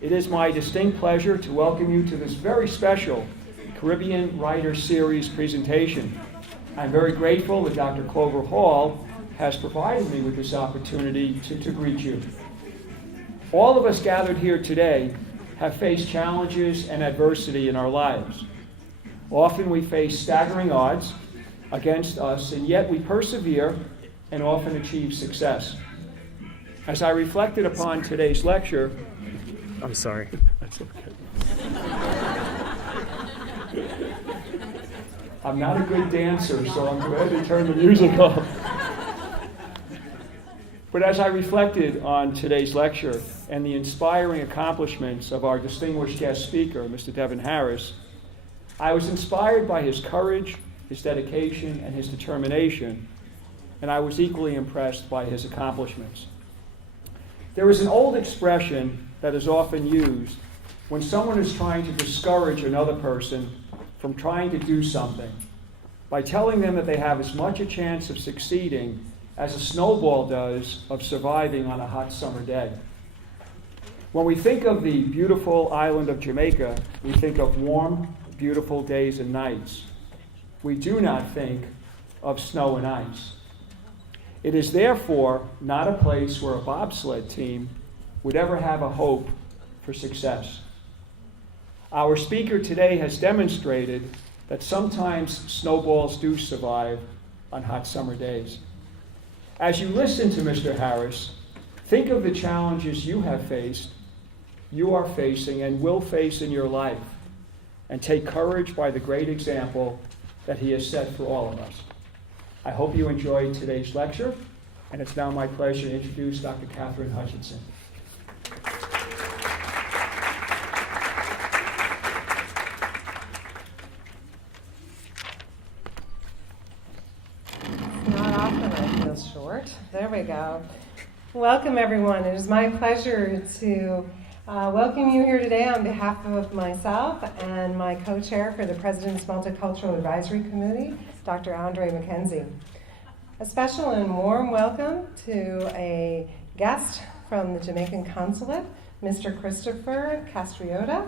It is my distinct pleasure to welcome you to this very special Caribbean Writer Series presentation. I'm very grateful that Dr. Clover Hall has provided me with this opportunity to greet you. All of us gathered here today have faced challenges and adversity in our lives. Often we face staggering odds against us, and yet we persevere and often achieve success. As I reflected upon today's lecture, I'm sorry. That's okay. I'm not a good dancer, so I'm glad to turn the music off. But as I reflected on today's lecture and the inspiring accomplishments of our distinguished guest speaker, Mr. Devon Harris, I was inspired by his courage, his dedication, and his determination, and I was equally impressed by his accomplishments. There is an old expression that is often used when someone is trying to discourage another person from trying to do something by telling them that they have as much a chance of succeeding as a snowball does of surviving on a hot summer day. When we think of the beautiful island of Jamaica, we think of warm, beautiful days and nights. We do not think of snow and ice. It is therefore not a place where a bobsled team would ever have a hope for success. Our speaker today has demonstrated that sometimes snowballs do survive on hot summer days. As you listen to Mr. Harris, think of the challenges you have faced, you are facing, and will face in your life, and take courage by the great example that he has set for all of us. I hope you enjoyed today's lecture, and it's now my pleasure to introduce Dr. Catherine Hutchinson. Not often I feel short. There we go. Welcome, everyone. It is my pleasure to welcome you here today on behalf of myself and my co-chair for the President's Multicultural Advisory Committee, Dr. Andre McKenzie. A special and warm welcome to a guest from the Jamaican Consulate, Mr. Christopher Castriota.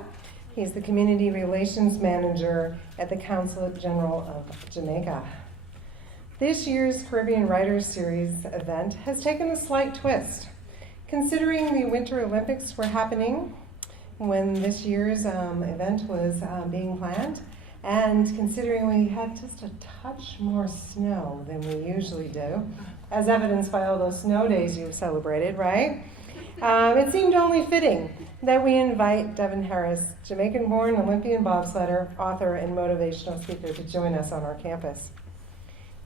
He's the Community Relations Manager at the Consulate General of Jamaica. This year's Caribbean Writers Series event has taken a slight twist. Considering the Winter Olympics were happening when this year's event was being planned, and considering we had just a touch more snow than we usually do, as evidenced by all those snow days you've celebrated, right? It seemed only fitting that we invite Devon Harris, Jamaican-born Olympian bobsledder, author, and motivational speaker, to join us on our campus.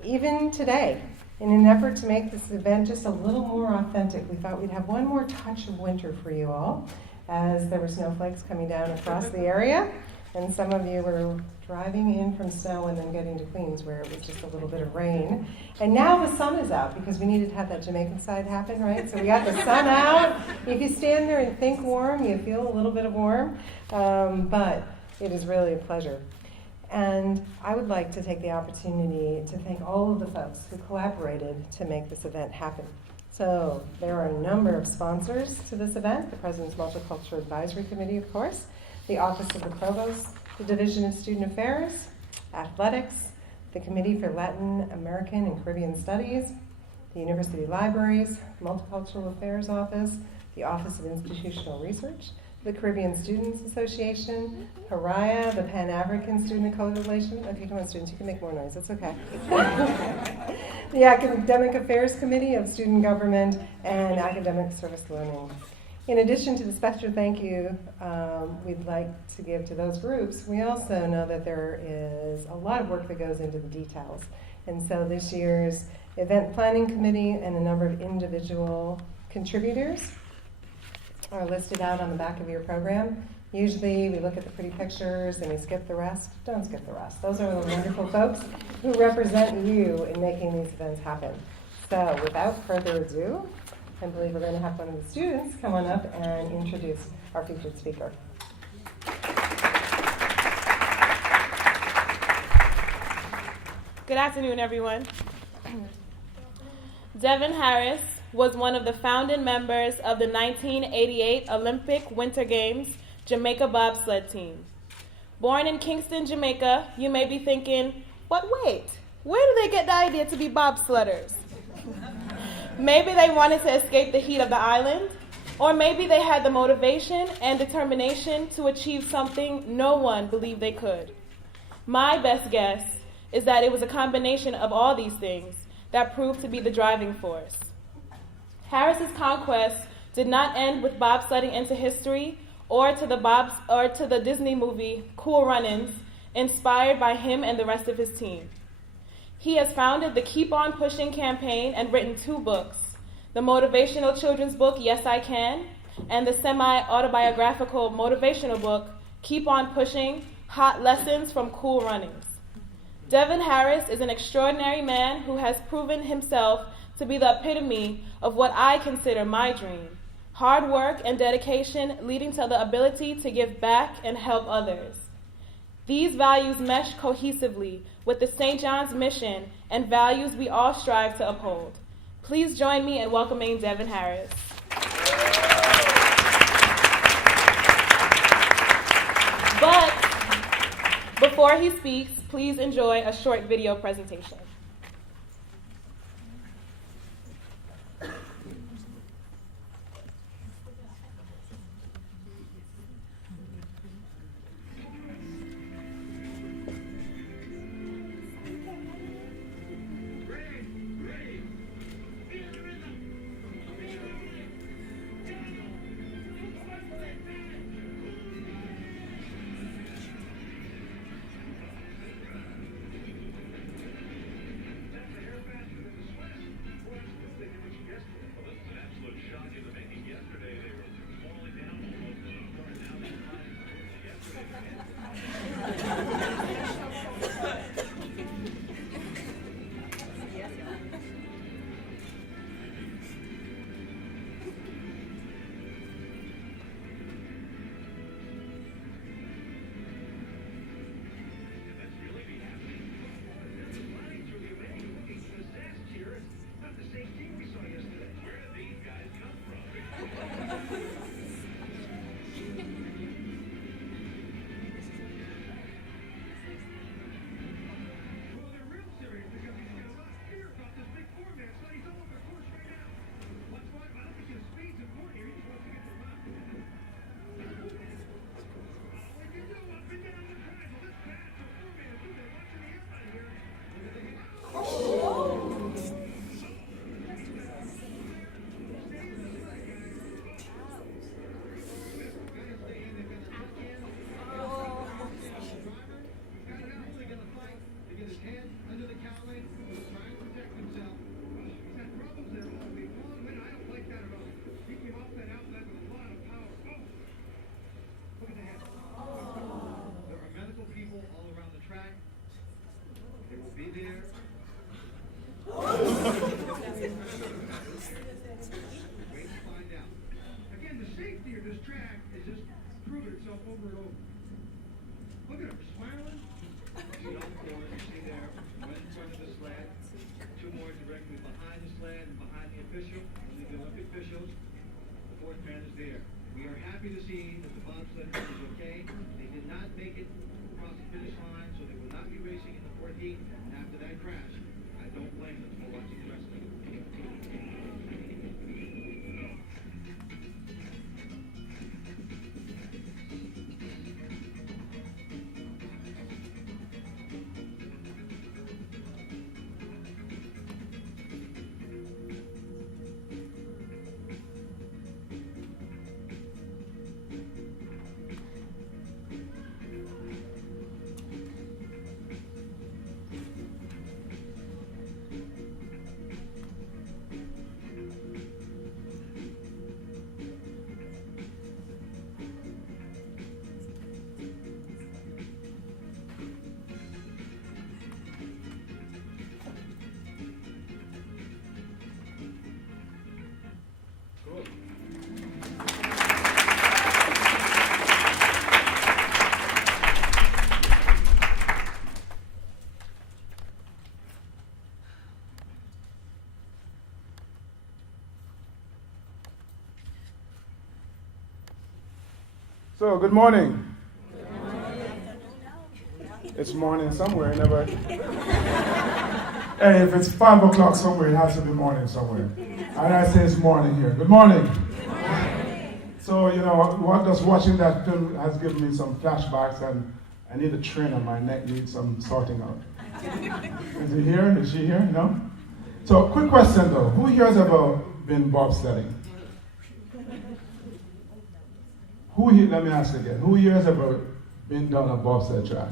Even today, in an effort to make this event just a little more authentic, we thought we'd have one more touch of winter for you all, as there were snowflakes coming down across the area, and some of you were driving in from snow and then getting to Queens where it was just a little bit of rain. And now the sun is out because we needed to have that Jamaican side happen, right? So we got the sun out. If you stand there and think warm, you feel a little bit of warm, but it is really a pleasure. And I would like to take the opportunity to thank all of the folks who collaborated to make this event happen. So there are a number of sponsors to this event: the President's Multicultural Advisory Committee, of course, the Office of the Provost, the Division of Student Affairs, Athletics, the Committee for Latin American and Caribbean Studies, the University Libraries, Multicultural Affairs Office, the Office of Institutional Research, the Caribbean Students Association, PARIA, the Pan-African Student Coalition. If you don't want students, you can make more noise, it's okay. The Academic Affairs Committee of Student Government, and Academic Service Learning. In addition to the special thank you we'd like to give to those groups, we also know that there is a lot of work that goes into the details. And so this year's event planning committee and a number of individual contributors are listed out on the back of your program. Usually we look at the pretty pictures and we skip the rest. Don't skip the rest. Those are the wonderful folks who represent you in making these events happen. So without further ado, I believe we're going to have one of the students come on up and introduce our featured speaker. Good afternoon, everyone. Devon Harris, was one of the founding members of the 1988 Olympic Winter Games Jamaica bobsled team. Born in Kingston, Jamaica, you may be thinking, but wait, where do they get the idea to be bobsledders? Maybe they wanted to escape the heat of the island, or maybe they had the motivation and determination to achieve something no one believed they could. My best guess is that it was a combination of all these things that proved to be the driving force. Harris's conquest did not end with bobsledding into history or to the Disney movie Cool Runnings, inspired by him and the rest of his team. He has founded the Keep On Pushing campaign and written 2 books, the motivational children's book Yes I Can, and the semi-autobiographical motivational book Keep On Pushing, Hot Lessons from Cool Runnings. Devon Harris is an extraordinary man who has proven himself to be the epitome of what I consider my dream: hard work and dedication leading to the ability to give back and help others. These values mesh cohesively with the St. John's mission and values we all strive to uphold. Please join me in welcoming Devon Harris. But before he speaks, please enjoy a short video presentation. So, good morning. It's morning somewhere, never. Hey, if it's 5 o'clock somewhere, it has to be morning somewhere. And I say it's morning here. Good morning. So, just watching that film has given me some flashbacks, and I need a train on my neck, needs some sorting out. Is he here? Is she here? No? So, quick question though. Who here has ever been bobsledding? Let me ask again. Who here has ever been down a bobsled track?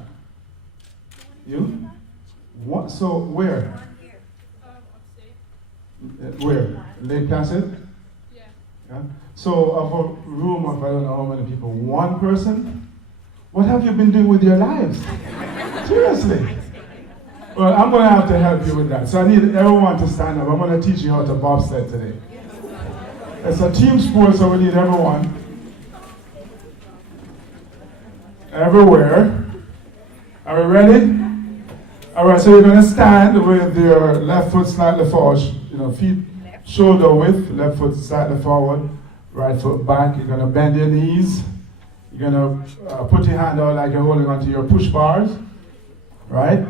You? What? So, where? Where? Lake Placid? Yeah. So, of a room of I don't know how many people, one person? What have you been doing with your lives? Seriously. Well, I'm going to have to help you with that. So I need everyone to stand up. I'm going to teach you how to bobsled today. It's a team sport, so we need everyone. Everywhere. Are we ready? All right, so you're going to stand with your left foot slightly forward, feet shoulder width, left foot slightly forward, right foot back. You're going to bend your knees. You're going to put your hand out like you're holding onto your push bars, right?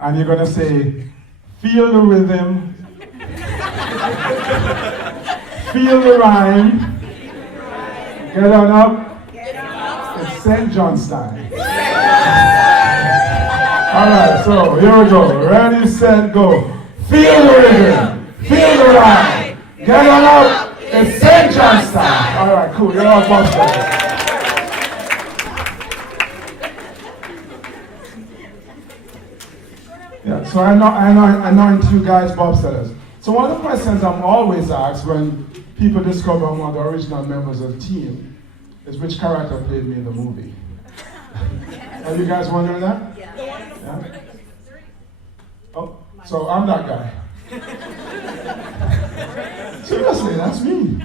And you're going to say, feel the rhythm, feel the rhyme, get on up. It's St. John's time. All right, so here we go. Ready, set, go. Feel the rhythm, feel the rhyme, get on up. It's St. John's time. All right, cool. You're all bobsledders. Yeah, so I know you guys bobsledders. So one of the questions I'm always asked when people discover I'm one of the original members of the team is which character played me in the movie. Are you guys wondering that? Yeah. Oh, so I'm that guy. Seriously, that's me.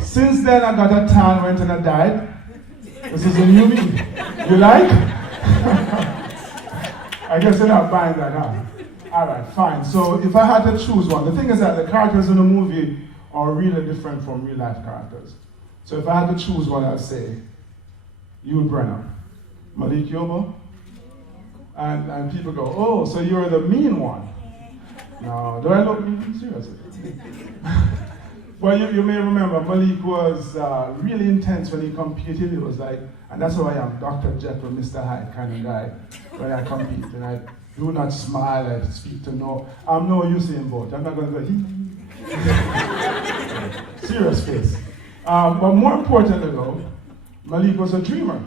Since then I got a tan, went and I died. This is a new me. You like? I guess you're not buying that, huh? Alright, fine. So if I had to choose one, the thing is that the characters in the movie are really different from real life characters. So if I had to choose one, I'd say, Yul Brenner, Malik Yobo. And people go, oh, so you're the mean one. No, do I look mean? Seriously. Well, you may remember Malik was really intense when he competed. It was like, and that's why I am Dr. Jekyll, Mr. Hyde kind of guy when I compete. And I do not smile, I speak to I'm no Usain Bolt. I'm not going to go, serious face. But more importantly though, Malik was a dreamer.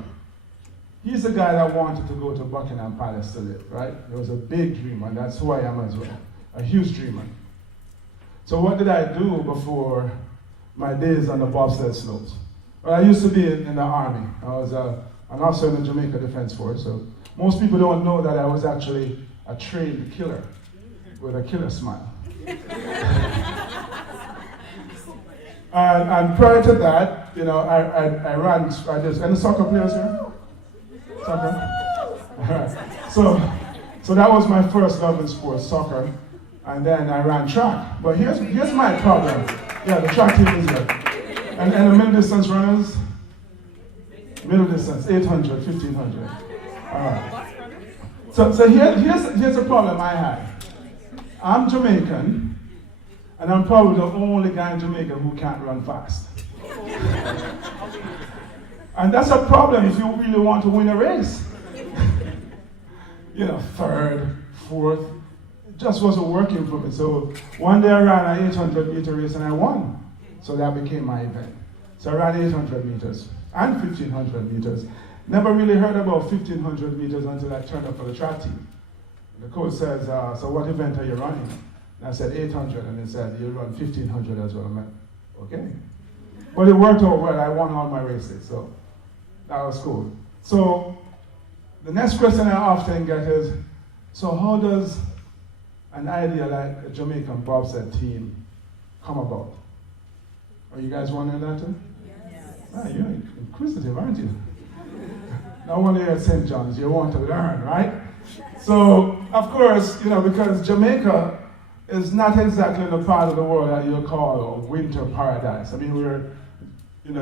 He's the guy that wanted to go to Buckingham Palace to live, right? He was a big dreamer, and that's who I am as well, a huge dreamer. So what did I do before my days on the bobsled slopes? Well, I used to be in the army. I was an officer in the Jamaica Defense Force, so most people don't know that I was actually a trained killer with a killer smile. and prior to that, I ran, any soccer players here? Soccer? All right. So that was my first love in sports, soccer. And then I ran track. But here's my problem. Yeah, the track team is good. And the middle distance runners? Middle distance, 800, 1500. All right. So here's the problem I had. I'm Jamaican, and I'm probably the only guy in Jamaica who can't run fast. And that's a problem if you really want to win a race. Third, fourth, it just wasn't working for me. So one day I ran an 800 meter race and I won. So that became my event. So I ran 800 meters and 1500 meters. Never really heard about 1500 meters until I turned up for the track team. The coach says, so what event are you running? And I said 800, and he said, you run 1500 as well. I'm like, okay. But it worked out well. I won all my races, so that was cool. So the next question I often get is, so how does an idea like a Jamaican bobsled team come about? Are you guys wondering that too? Yes. You're inquisitive, aren't you? No wonder you're at St. John's, you want to learn, right? So, of course, because Jamaica is not exactly the part of the world that you'll call a winter paradise. I mean, we're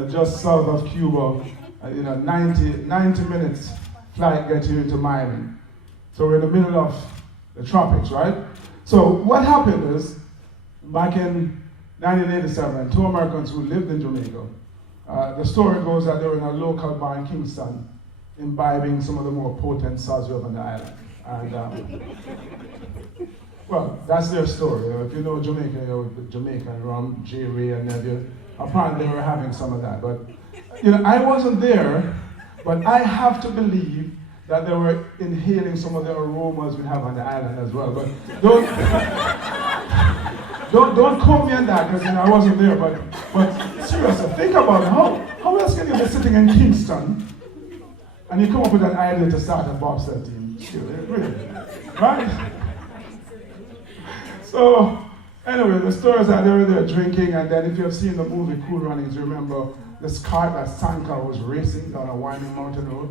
just south of Cuba, 90 minutes flight gets you into Miami. So we're in the middle of the tropics, right? So what happened is, back in 1987, two Americans who lived in Jamaica, the story goes that they were in a local bar in Kingston, imbibing some of the more potent salsa on the island. And, well, that's their story. If you know Jamaica, the Jamaican rum, J-Ray and Nebula, apparently they were having some of that. But, I wasn't there, but I have to believe that they were inhaling some of the aromas we have on the island as well. But don't quote me on that, because I wasn't there. But seriously, think about it. How else can you be sitting in Kingston and you come up with an idea to start a bobsled team? Really, right? So anyway, the story is that they were there drinking, and then if you have seen the movie Cool Runnings, you remember this cart that Sanka was racing down a winding mountain road.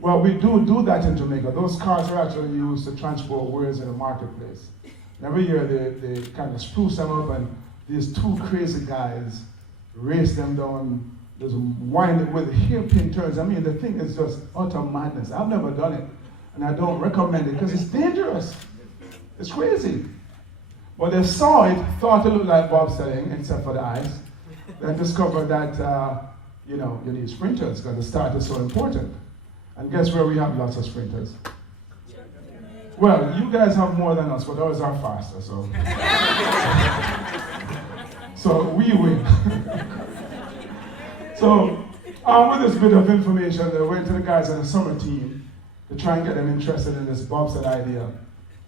Well, we do that in Jamaica. Those cars are actually used to transport wares in the marketplace. And every year they kind of spruce them up, and these two crazy guys race them down this winding with hairpin turns. I mean, the thing is just utter madness. I've never done it, and I don't recommend it because it's dangerous. It's crazy. But they saw it, thought it looked like bobsledding, except for the eyes. Then discovered that you need sprinters because the start is so important. And guess where we have lots of sprinters? Well, you guys have more than us, but ours are faster, so. So we win. So with this bit of information, they went to the guys on the summer team to try and get them interested in this bobsled idea.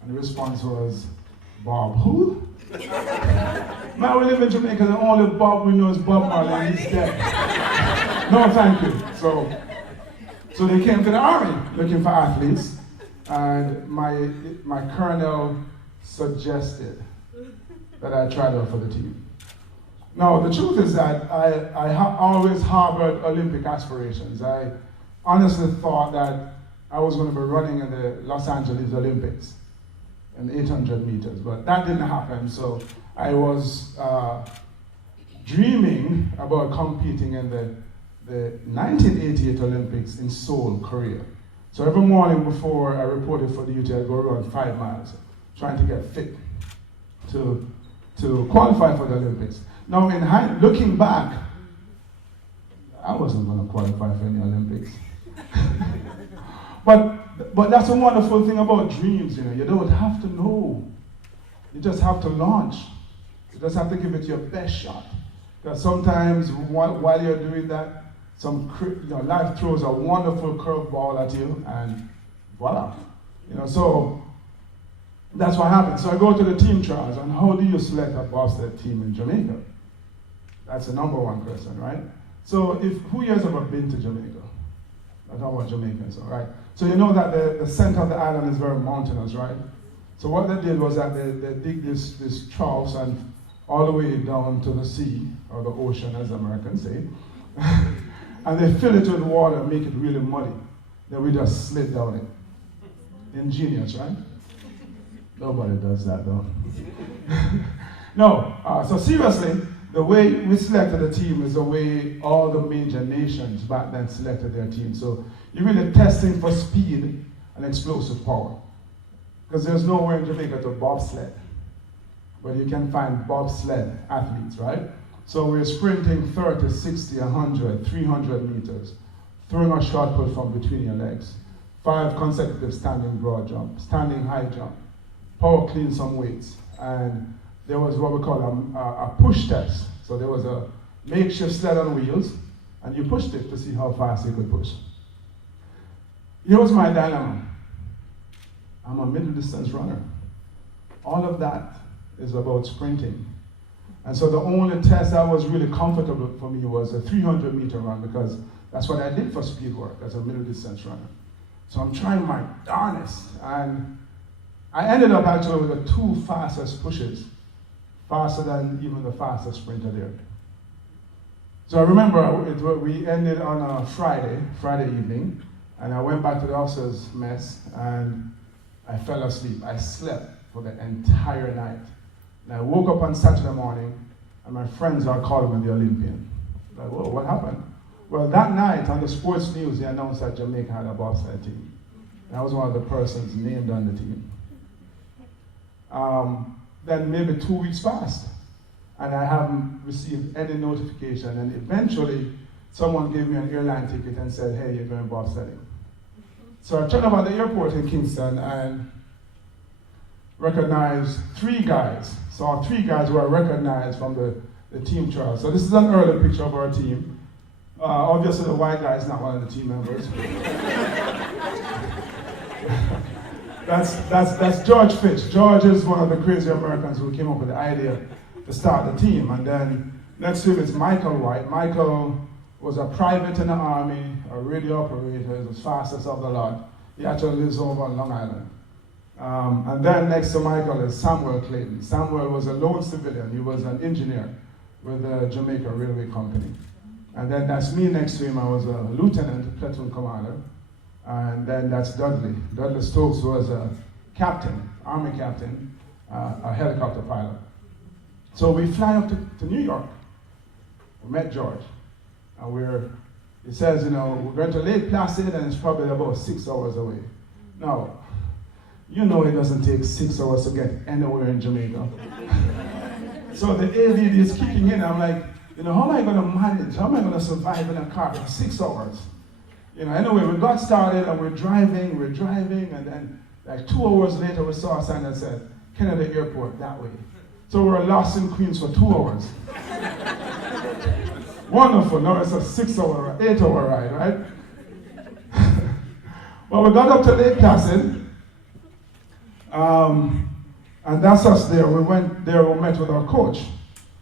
And the response was, Bob, who? Man, we live in Jamaica, and the only Bob we know is Bob Marley, and he's dead. No, thank you. So they came to the army looking for athletes, and my colonel suggested that I try out for the team. Now, the truth is that I always harbored Olympic aspirations. I honestly thought that I was going to be running in the Los Angeles Olympics in 800 meters, but that didn't happen. So I was dreaming about competing in the 1988 Olympics in Seoul, Korea. So every morning before I reported for duty, I'd go run 5 miles, trying to get fit to qualify for the Olympics. Now, looking back, I wasn't going to qualify for any Olympics. But that's a wonderful thing about dreams, you don't have to know. You just have to launch. You just have to give it your best shot. Because sometimes while you're doing that, life throws a wonderful curveball at you, and voila. So that's what happens. So I go to the team trials, and how do you select a bobsled team in Jamaica? That's the number one question, right? So who here has ever been to Jamaica? I talk about Jamaicans, all right? So you know that the center of the island is very mountainous, right? So what they did was that they dig this troughs and all the way down to the sea, or the ocean as Americans say, and they fill it with water and make it really muddy. Then we just slid down it. Ingenious, right? Nobody does that though. No, so seriously, the way we selected the team is the way all the major nations back then selected their team. So you're really testing for speed and explosive power. Because there's nowhere in Jamaica to bobsled. But you can find bobsled athletes, right? So we're sprinting 30, 60, 100, 300 meters, throwing a shot put from between your legs, 5 consecutive standing broad jump, standing high jump, power clean some weights, and there was what we call a push test. So there was a makeshift sled on wheels, and you pushed it to see how fast you could push. Here was my dilemma. I'm a middle distance runner. All of that is about sprinting. And so the only test that was really comfortable for me was a 300-meter run, because that's what I did for speed work as a middle distance runner. So I'm trying my darnest, and I ended up actually with the 2 fastest pushes, faster than even the fastest sprinter there. So I remember we ended on a Friday evening, and I went back to the officer's mess, and I fell asleep. I slept for the entire night. And I woke up on Saturday morning, and my friends are calling me the Olympian. Like, whoa, what happened? Well, that night on the sports news, they announced that Jamaica had a bobsled team. I was one of the persons named on the team. Then maybe 2 weeks passed, and I haven't received any notification. And eventually, someone gave me an airline ticket and said, hey, you're going bobsledding. So I turned up at the airport in Kingston and recognized 3 guys. Saw 3 guys who are recognized from the team trial. So this is an early picture of our team. Obviously, the white guy is not one of the team members. That's George Fitch. George is one of the crazy Americans who came up with the idea to start the team. And then next to him is Michael White. Michael was a private in the Army, a radio operator, the fastest of the lot. He actually lives over on Long Island. And then next to Michael is Samuel Clayton. Samuel was a lone civilian. He was an engineer with the Jamaica Railway Company. And then that's me next to him. I was a lieutenant, platoon commander. And then that's Dudley. Dudley Stokes was a captain, Army captain, a helicopter pilot. So we fly up to New York. We met George. And he says, we're going to Lake Placid and it's probably about 6 hours away. Now, it doesn't take 6 hours to get anywhere in Jamaica. So the ADD is kicking in. I'm like, how am I going to manage? How am I going to survive in a car for 6 hours? Anyway, we got started and we're driving, and then like 2 hours later we saw a sign that said, Kennedy Airport, that way. So we were lost in Queens for 2 hours. Wonderful, now it's a 8-hour ride, right? Well, we got up to Lake Placid, and that's us there. We went there, we met with our coach,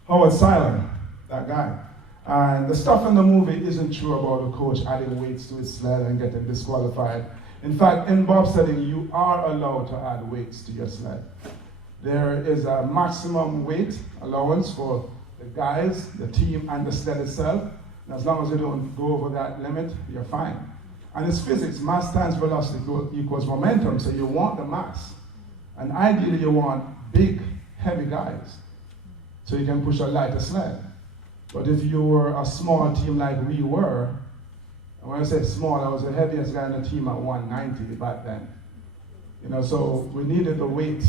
Howard Silent, that guy. And the stuff in the movie isn't true about a coach adding weights to his sled and getting disqualified. In fact, in bobsledding, you are allowed to add weights to your sled. There is a maximum weight allowance for the guys, the team, and the sled itself. And as long as you don't go over that limit, you're fine. And it's physics. Mass times velocity equals momentum, so you want the mass. And ideally, you want big, heavy guys, so you can push a lighter sled. But if you were a small team like we were, and when I say small, I was the heaviest guy on the team at 190 back then. So we needed the weight,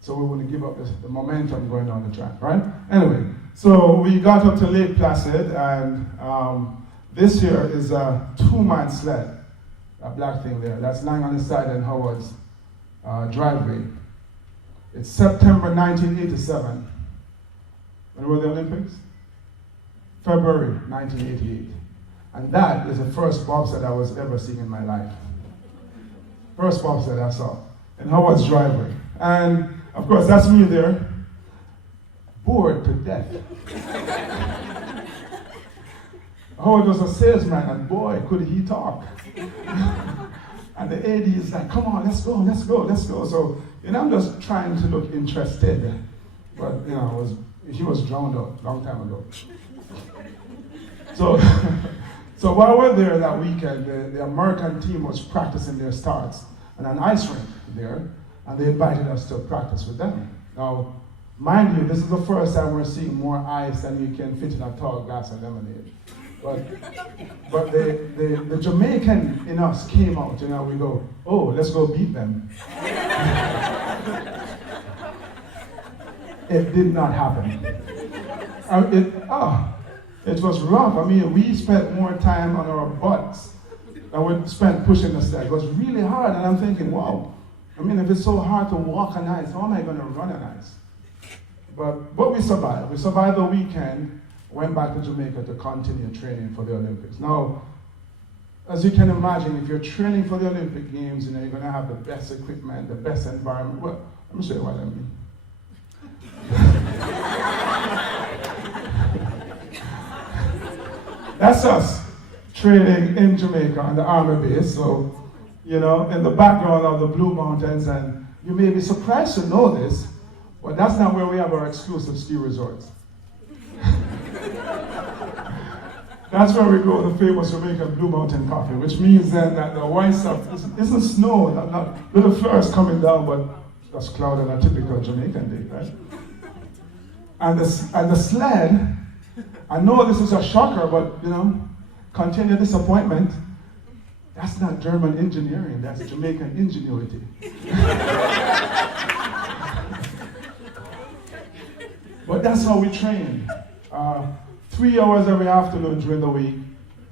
so we wouldn't give up the momentum going down the track, right? Anyway, so we got up to Lake Placid, and this here is a 2-man sled, a black thing there. That's lying on the side in Howard's driveway. It's September 1987. When were the Olympics? February 1988. And that is the first bobsled I was ever seeing in my life. First bobsled I saw in Howard's driveway. And of course, that's me there, bored to death. Howard was a salesman, and boy, could he talk. And the AD is like, come on, let's go. So, I'm just trying to look interested. But, he was drowned out a long time ago. So while we're there that weekend, the American team was practicing their starts on an ice rink there, and they invited us to practice with them. Now, mind you, this is the first time we're seeing more ice than you can fit in a tall glass of lemonade. But the Jamaican in us came out, we go, oh, let's go beat them. It did not happen. It was rough. We spent more time on our butts than we spent pushing the sled. It was really hard, and I'm thinking, wow, if it's so hard to walk on ice, how am I going to run on ice? But we survived. We survived the weekend, went back to Jamaica to continue training for the Olympics. Now, as you can imagine, if you're training for the Olympic Games, you're going to have the best equipment, the best environment. Well, let me show you what I mean. That's us training in Jamaica on the Army base. So, in the background of the Blue Mountains, and you may be surprised to know this, but that's not where we have our exclusive ski resorts. That's where we grow the famous Jamaican Blue Mountain coffee, which means then that the white stuff isn't snow, not little flowers coming down, but just cloud on a typical Jamaican day, right? And the sled I know this is a shocker, but continue disappointment. That's not German engineering, that's Jamaican ingenuity. But that's how we train. 3 hours every afternoon during the week,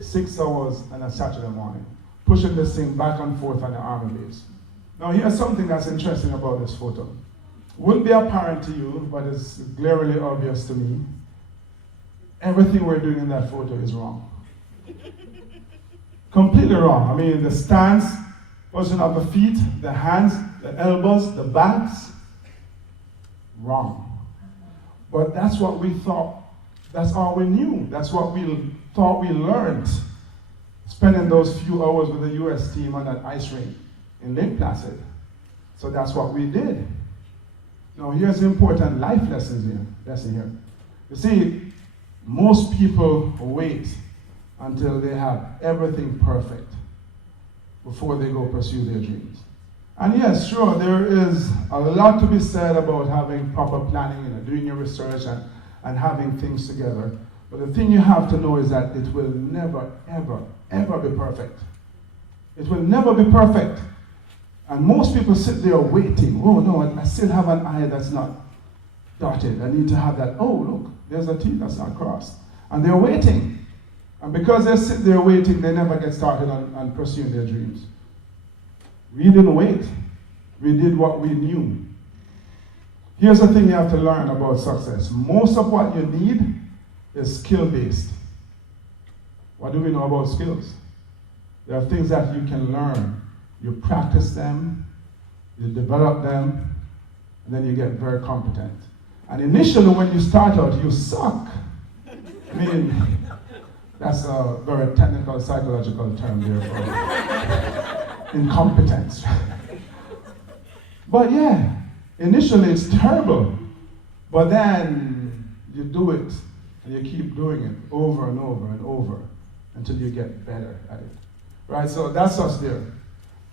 6 hours on a Saturday morning, pushing this thing back and forth on the army base. Now here's something that's interesting about this photo. Wouldn't be apparent to you, but it's glaringly obvious to me. Everything we're doing in that photo is wrong. Completely wrong. I mean, the stance, position of the feet, the hands, the elbows, the backs, wrong. But that's what we thought, that's all we knew. That's what we thought we learned, spending those few hours with the US team on that ice rink in Lake Placid. So that's what we did. Now here's the important life lesson here. You see, most people wait until they have everything perfect before they go pursue their dreams. And yes, sure, there is a lot to be said about having proper planning, doing your research and having things together. But the thing you have to know is that it will never, ever, ever be perfect. It will never be perfect. And most people sit there waiting. Oh no, I still have an I that's not dotted. I need to have that. Oh look, there's a T that's not crossed. And they're waiting. And because they sit there waiting, they never get started on pursuing their dreams. We didn't wait. We did what we knew. Here's the thing you have to learn about success. Most of what you need is skill-based. What do we know about skills? There are things that you can learn. You practice them, you develop them, and then you get very competent. And initially when you start out, you suck. I mean, that's a very technical, psychological term there for incompetence. But yeah, initially it's terrible. But then you do it, and you keep doing it over and over and over until you get better at it. Right, so that's us there.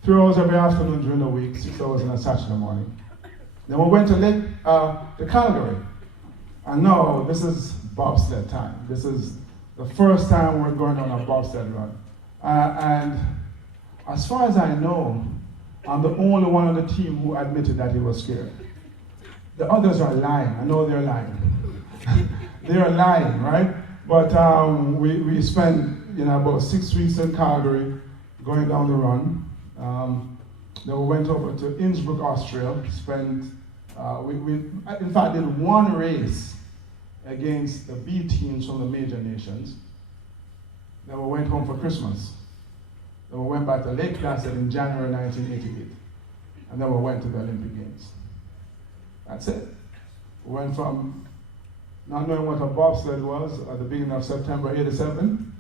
3 hours every afternoon during the week, 6 hours on a Saturday morning. Then we went to Calgary. And now this is bobsled time. This is the first time we're going on a bobsled run. And as far as I know, I'm the only one on the team who admitted that he was scared. The others are lying. I know they're lying. They're lying, right? But we spent about 6 weeks in Calgary going down the run. Then we went over to Innsbruck, Austria. We in fact did one race against the B teams from the major nations. Then we went home for Christmas. Then we went back to Lake Placid in January 1988. And then we went to the Olympic Games. That's it. We went from not knowing what a bobsled was at the beginning of September 87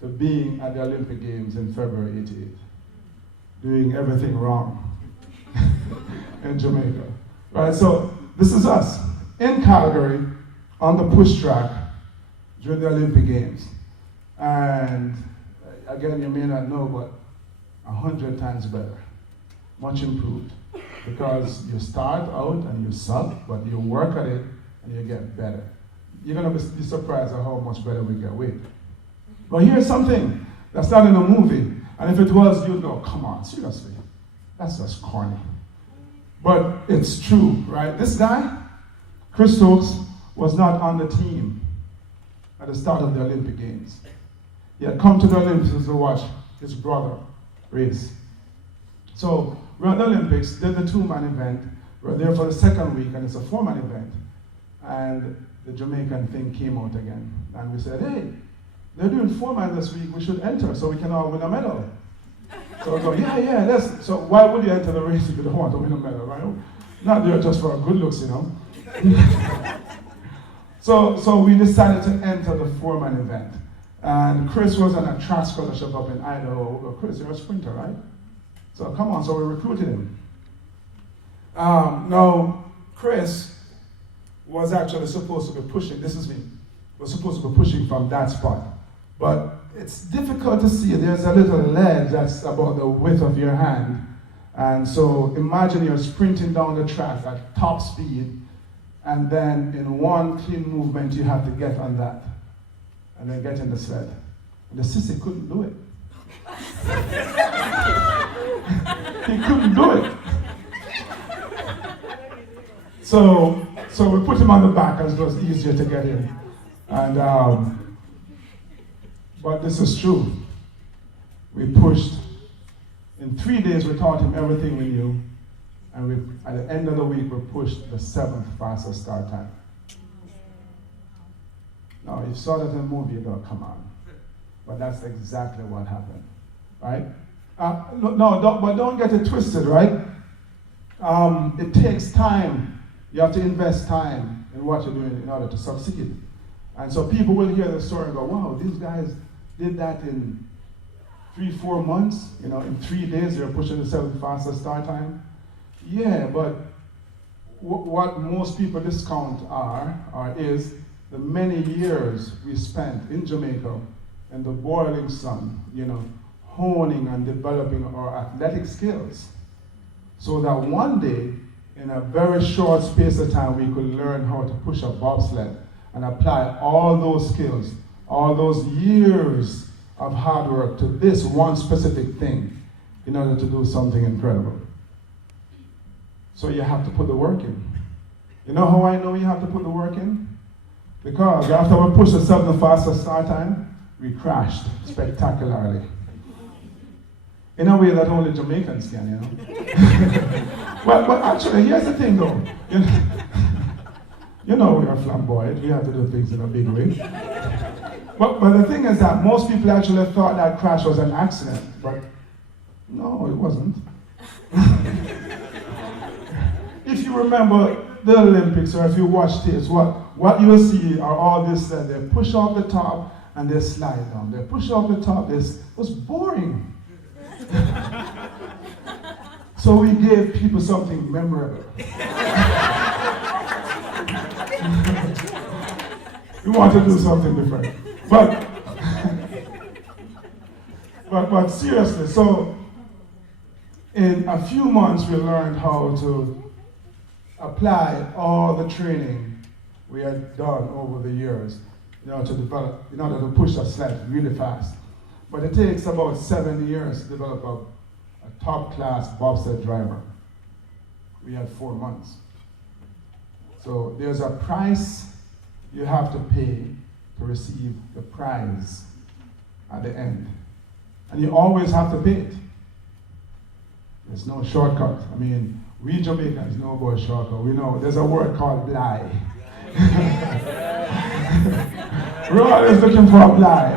to being at the Olympic Games in February 88. Doing everything wrong in Jamaica. Right, so this is us in Calgary on the push track during the Olympic Games. And again, you may not know, but 100 times better, much improved. Because you start out and you suck, but you work at it and you get better. You're gonna be surprised at how much better we get with. But here's something that's not in a movie. And if it was, you'd go, come on, seriously, that's just corny. But it's true, right? This guy, Chris Stokes, was not on the team at the start of the Olympic Games. He had come to the Olympics to watch his brother race. So we're at the Olympics, did the 2-man event. We're there for the second week, and it's a 4-man event. And the Jamaican thing came out again. And we said, hey, they're doing 4-man this week, we should enter so we can all win a medal. So we go, yeah, so why would you enter the race if you don't want to win a medal, right? Not there just for good looks, So we decided to enter the 4-man event. And Chris was on a track scholarship up in Idaho. Well, Chris, you're a sprinter, right? So come on, so we recruited him. Now, Chris was actually supposed to be pushing, this is me, was supposed to be pushing from that spot. But it's difficult to see. There's a little ledge that's about the width of your hand. And so imagine you're sprinting down the track at top speed, and then in one clean movement you have to get on that and then get in the sled. And the sissy couldn't do it. He couldn't do it. So we put him on the back as it was easier to get in. And but this is true. We pushed. In 3 days, we taught him everything we knew. And at the end of the week, we pushed the 7th fastest start time. Now, if you saw that in a movie, you go, come on. But that's exactly what happened, right? But don't get it twisted, right? It takes time. You have to invest time in what you're doing in order to succeed. And so people will hear the story and go, wow, these guys did that in 3-4 months, in 3 days they're pushing the 7th fastest start time. Yeah, but what most people discount is the many years we spent in Jamaica in the boiling sun, honing and developing our athletic skills, so that one day, in a very short space of time, we could learn how to push a bobsled and apply all those skills, all those years of hard work to this one specific thing in order to do something incredible. So you have to put the work in. You know how I know you have to put the work in? Because after we pushed the 7th fastest start time, we crashed spectacularly. In a way that only Jamaicans can, But actually, here's the thing though. We are flamboyant, we have to do things in a big way. But the thing is that most people actually thought that crash was an accident, but no, it wasn't. If you remember the Olympics, or if you watch this, what you will see are all this, they push off the top and they slide down. They push off the top, it was boring. So we gave people something memorable. We want to do something different. But seriously, so in a few months we learned how to apply all the training we had done over the years, to develop, in order to push a sled really fast. But it takes about 7 years to develop a top-class bobsled driver. We had 4 months. So there's a price you have to pay to receive the prize at the end. And you always have to pay it. There's no shortcut. We Jamaicans know about shortcut. We know there's a word called bly. We're always looking for a bly.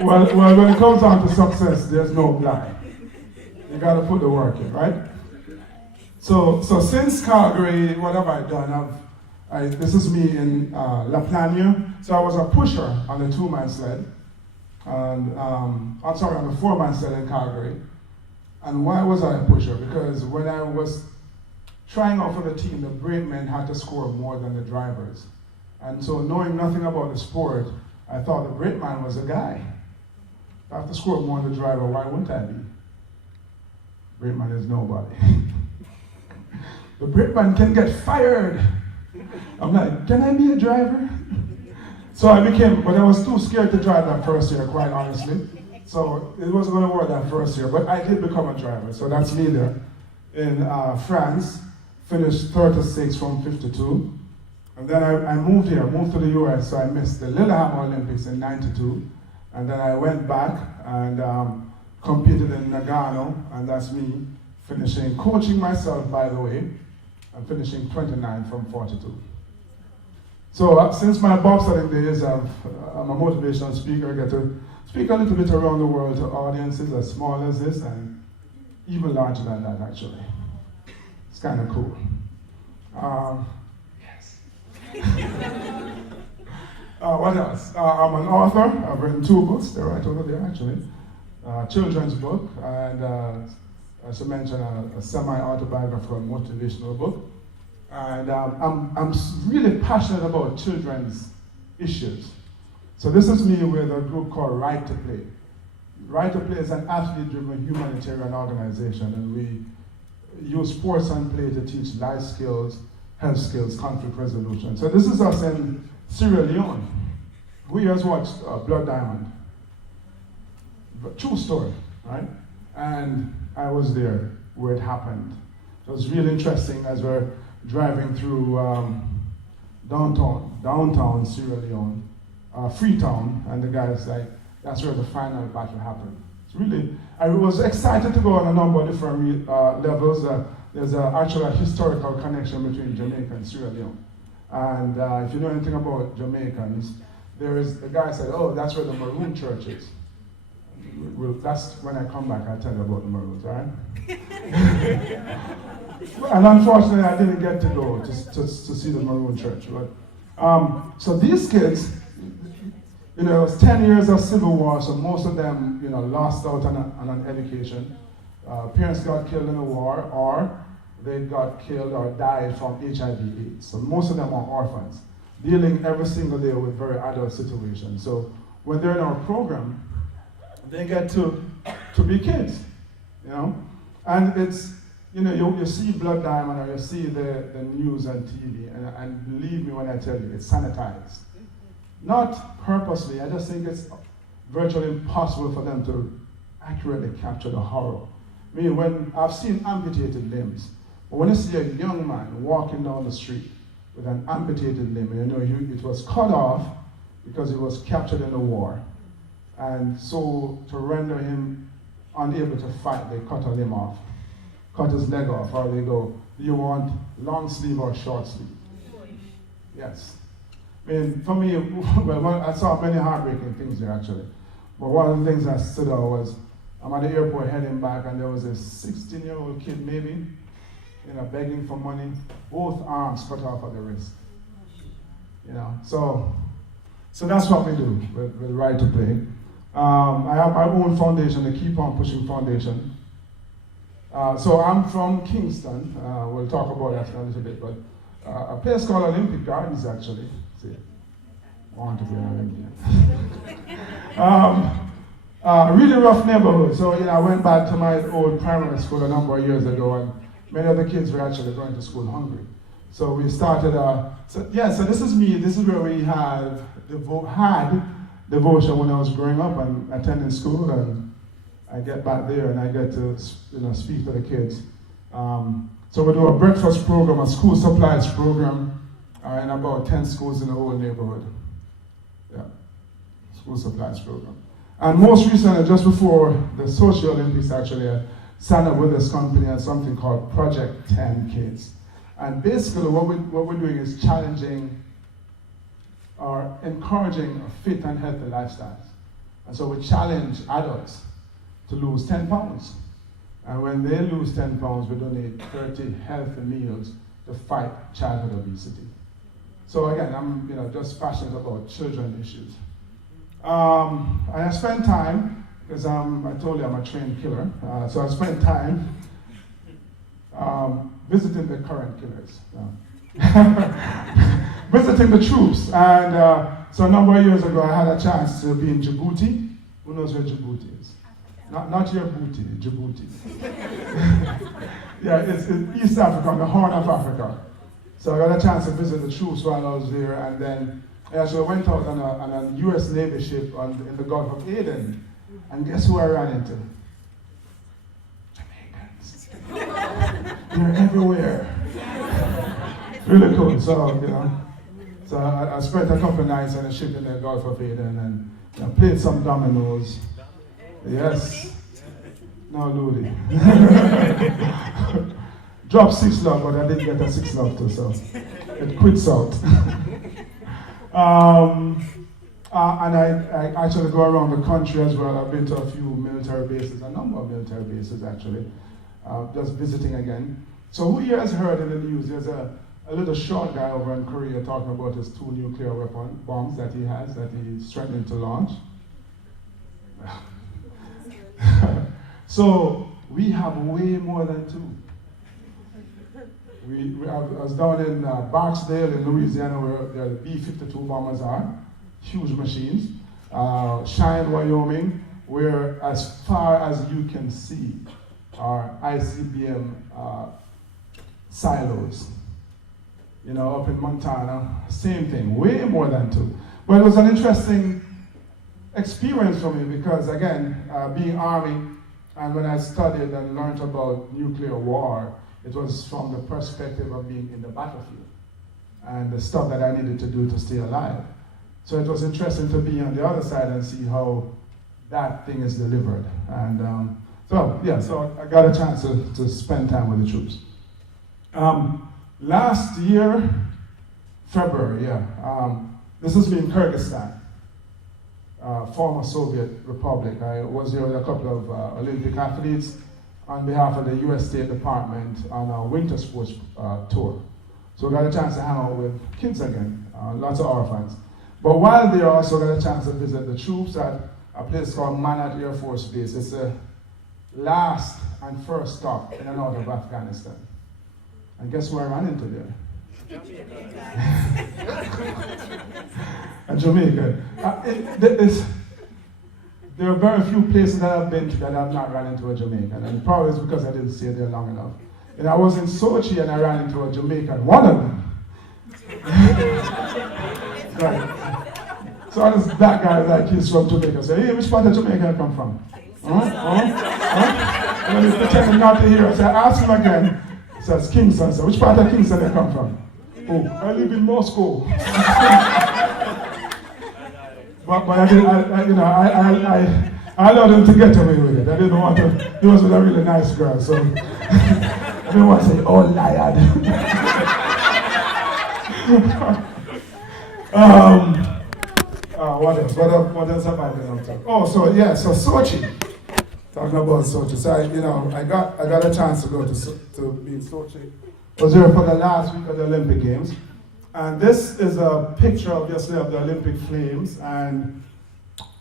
Well, when it comes down to success, there's no bly. You got to put the work in, right? So since Calgary, what have I done? This is me in La Plagne. So I was a pusher on the 2-man sled. And on the 4-man sled in Calgary. And why was I a pusher? Because when I was trying out for the team, the brakemen had to score more than the drivers. And so knowing nothing about the sport, I thought the brakeman was a guy. If I have to score more than the driver, why wouldn't I be? Brakeman is nobody. The brakeman can get fired. I'm like, can I be a driver? So but I was too scared to drive that first year, quite honestly. So it wasn't going to work that first year, but I did become a driver. So that's me there. In France, finished 36 from 52. And then I moved to the US, so I missed the Lillehammer Olympics in 92. And then I went back and competed in Nagano, and that's me coaching myself, by the way, and finishing 29 from 42. So since my bobsledding days, I'm a motivational speaker. I get to speak a little bit around the world to audiences as small as this and even larger than that, actually. It's kind of cool. Yes. What else? I'm an author. I've written 2 books. They're right over there, actually. Children's book, and as I mentioned, a semi-autobiographical motivational book. And I'm really passionate about children's issues. So this is me with a group called Right to Play. Right to Play is an athlete-driven humanitarian organization, and we use sports and play to teach life skills, health skills, conflict resolution. So this is us in Sierra Leone. Who here has watched Blood Diamond? True story, right? And I was there where it happened. It was really interesting as we're driving through downtown Sierra Leone, Freetown, and the guy's like, that's where the final battle happened. It's really, I was excited to go on a number of different levels. There's actually a historical connection between Jamaica and Sierra Leone. And if you know anything about Jamaicans, the guy said, oh, that's where the Maroon Church is. That's when I come back, I'll tell you about the Maroons, all right? And unfortunately, I didn't get to go to see the Maroon Church. But, so these kids, it was 10 years of civil war, so most of them, lost out on an education. Parents got killed in the war, or they got killed or died from HIV/AIDS. So most of them are orphans, dealing every single day with very adult situations. So when they're in our program, they get to be kids, And it's, you see Blood Diamond or you see the news on TV, and believe me when I tell you, it's sanitized. Not purposely, I just think it's virtually impossible for them to accurately capture the horror. I mean, when I've seen amputated limbs, but when you see a young man walking down the street with an amputated limb, it was cut off because it was captured in the war. And so to render him unable to fight, they cut a limb off, cut his leg off, or they go, do you want long sleeve or short sleeve? Yes. I mean, for me, well, I saw many heartbreaking things there actually. But one of the things that stood out was, I'm at the airport heading back, and there was a 16-year-old kid maybe, begging for money, both arms cut off at the wrist. So that's what we do with Right to Play. I have my own foundation, the Keep On Pushing Foundation. So I'm from Kingston. We'll talk about that in a little bit, but a place called Olympic Gardens, actually. See, I want to be an Olympian. Really rough neighborhood. So I went back to my old primary school a number of years ago, and many of the kids were actually going to school hungry. So we started. So this is me. This is where we had devotion when I was growing up and attending school, and I get back there and I get to speak to the kids. So we do a breakfast program, a school supplies program, in about 10 schools in the whole neighborhood. Yeah, school supplies program. And most recently, just before the Social Olympics, actually, I signed up with this company and something called Project 10 Kids. And basically what we're doing is challenging or encouraging a fit and healthy lifestyles. And so we challenge adults to lose 10 pounds. And when they lose 10 pounds, we donate 30 healthy meals to fight childhood obesity. So again, I'm just passionate about children issues. And I spend time, because I told you I'm a trained killer, so I spend time visiting the current killers. Visiting the troops. And so a number of years ago, I had a chance to be in Djibouti. Who knows where Djibouti is? Not your booty, Djibouti. Yeah, it's in East Africa, on the Horn of Africa. So I got a chance to visit the troops while I was there, and then I actually went out on a US Navy ship in the Gulf of Aden. And guess who I ran into? Jamaicans. They're everywhere. Really cool. So, so I spent a couple of nights on a ship in the Gulf of Aden and played some dominoes. Yes. No, Ludi. Dropped 6 love, but I didn't get a 6 love too, so it quits out. And I actually go around the country as well. I've been to a few military bases, a number of military bases actually, just visiting again. So who here has heard in the news, there's a little short guy over in Korea talking about his 2 nuclear bombs that he has, that he's threatening to launch. So we have way more than 2. I was down in Barksdale in Louisiana, where the B-52 bombers are, huge machines. Cheyenne, Wyoming, where as far as you can see are ICBM silos. up in Montana, same thing, way more than 2. But it was an interesting experience for me because, again, being Army, and when I studied and learned about nuclear war, it was from the perspective of being in the battlefield and the stuff that I needed to do to stay alive. So it was interesting to be on the other side and see how that thing is delivered. And so I got a chance to spend time with the troops. Last year, February, this has been Kyrgyzstan, former Soviet Republic. I was there with a couple of Olympic athletes on behalf of the U.S. State Department on a winter sports tour. So I got a chance to hang out with kids again, lots of orphans. But while there, I also got a chance to visit the troops at a place called Manat Air Force Base. It's the last and first stop in and out of Afghanistan. And guess where I ran into there? Jamaica. There are very few places that I've been to that I've not run into a Jamaican, and probably it's because I didn't stay there long enough. And I was in Sochi and I ran into a Jamaican, one of them. Right. So this black guy, like, he's from Jamaica, said, hey, which part of Jamaica you come from? And he's pretending not to hear. So I asked him again. He says, Kingston. So which part of Kingston you come from? Oh, I live in Moscow. but I allowed him to get away with it. I didn't want to. He was with a really nice girl, so I didn't want to say, oh, liar. What else? What else have I been up to? Oh, so Sochi. Talking about Sochi. So I got a chance to go to be in Sochi. I was there for the last week of the Olympic Games. And this is a picture, obviously, of the Olympic Flames and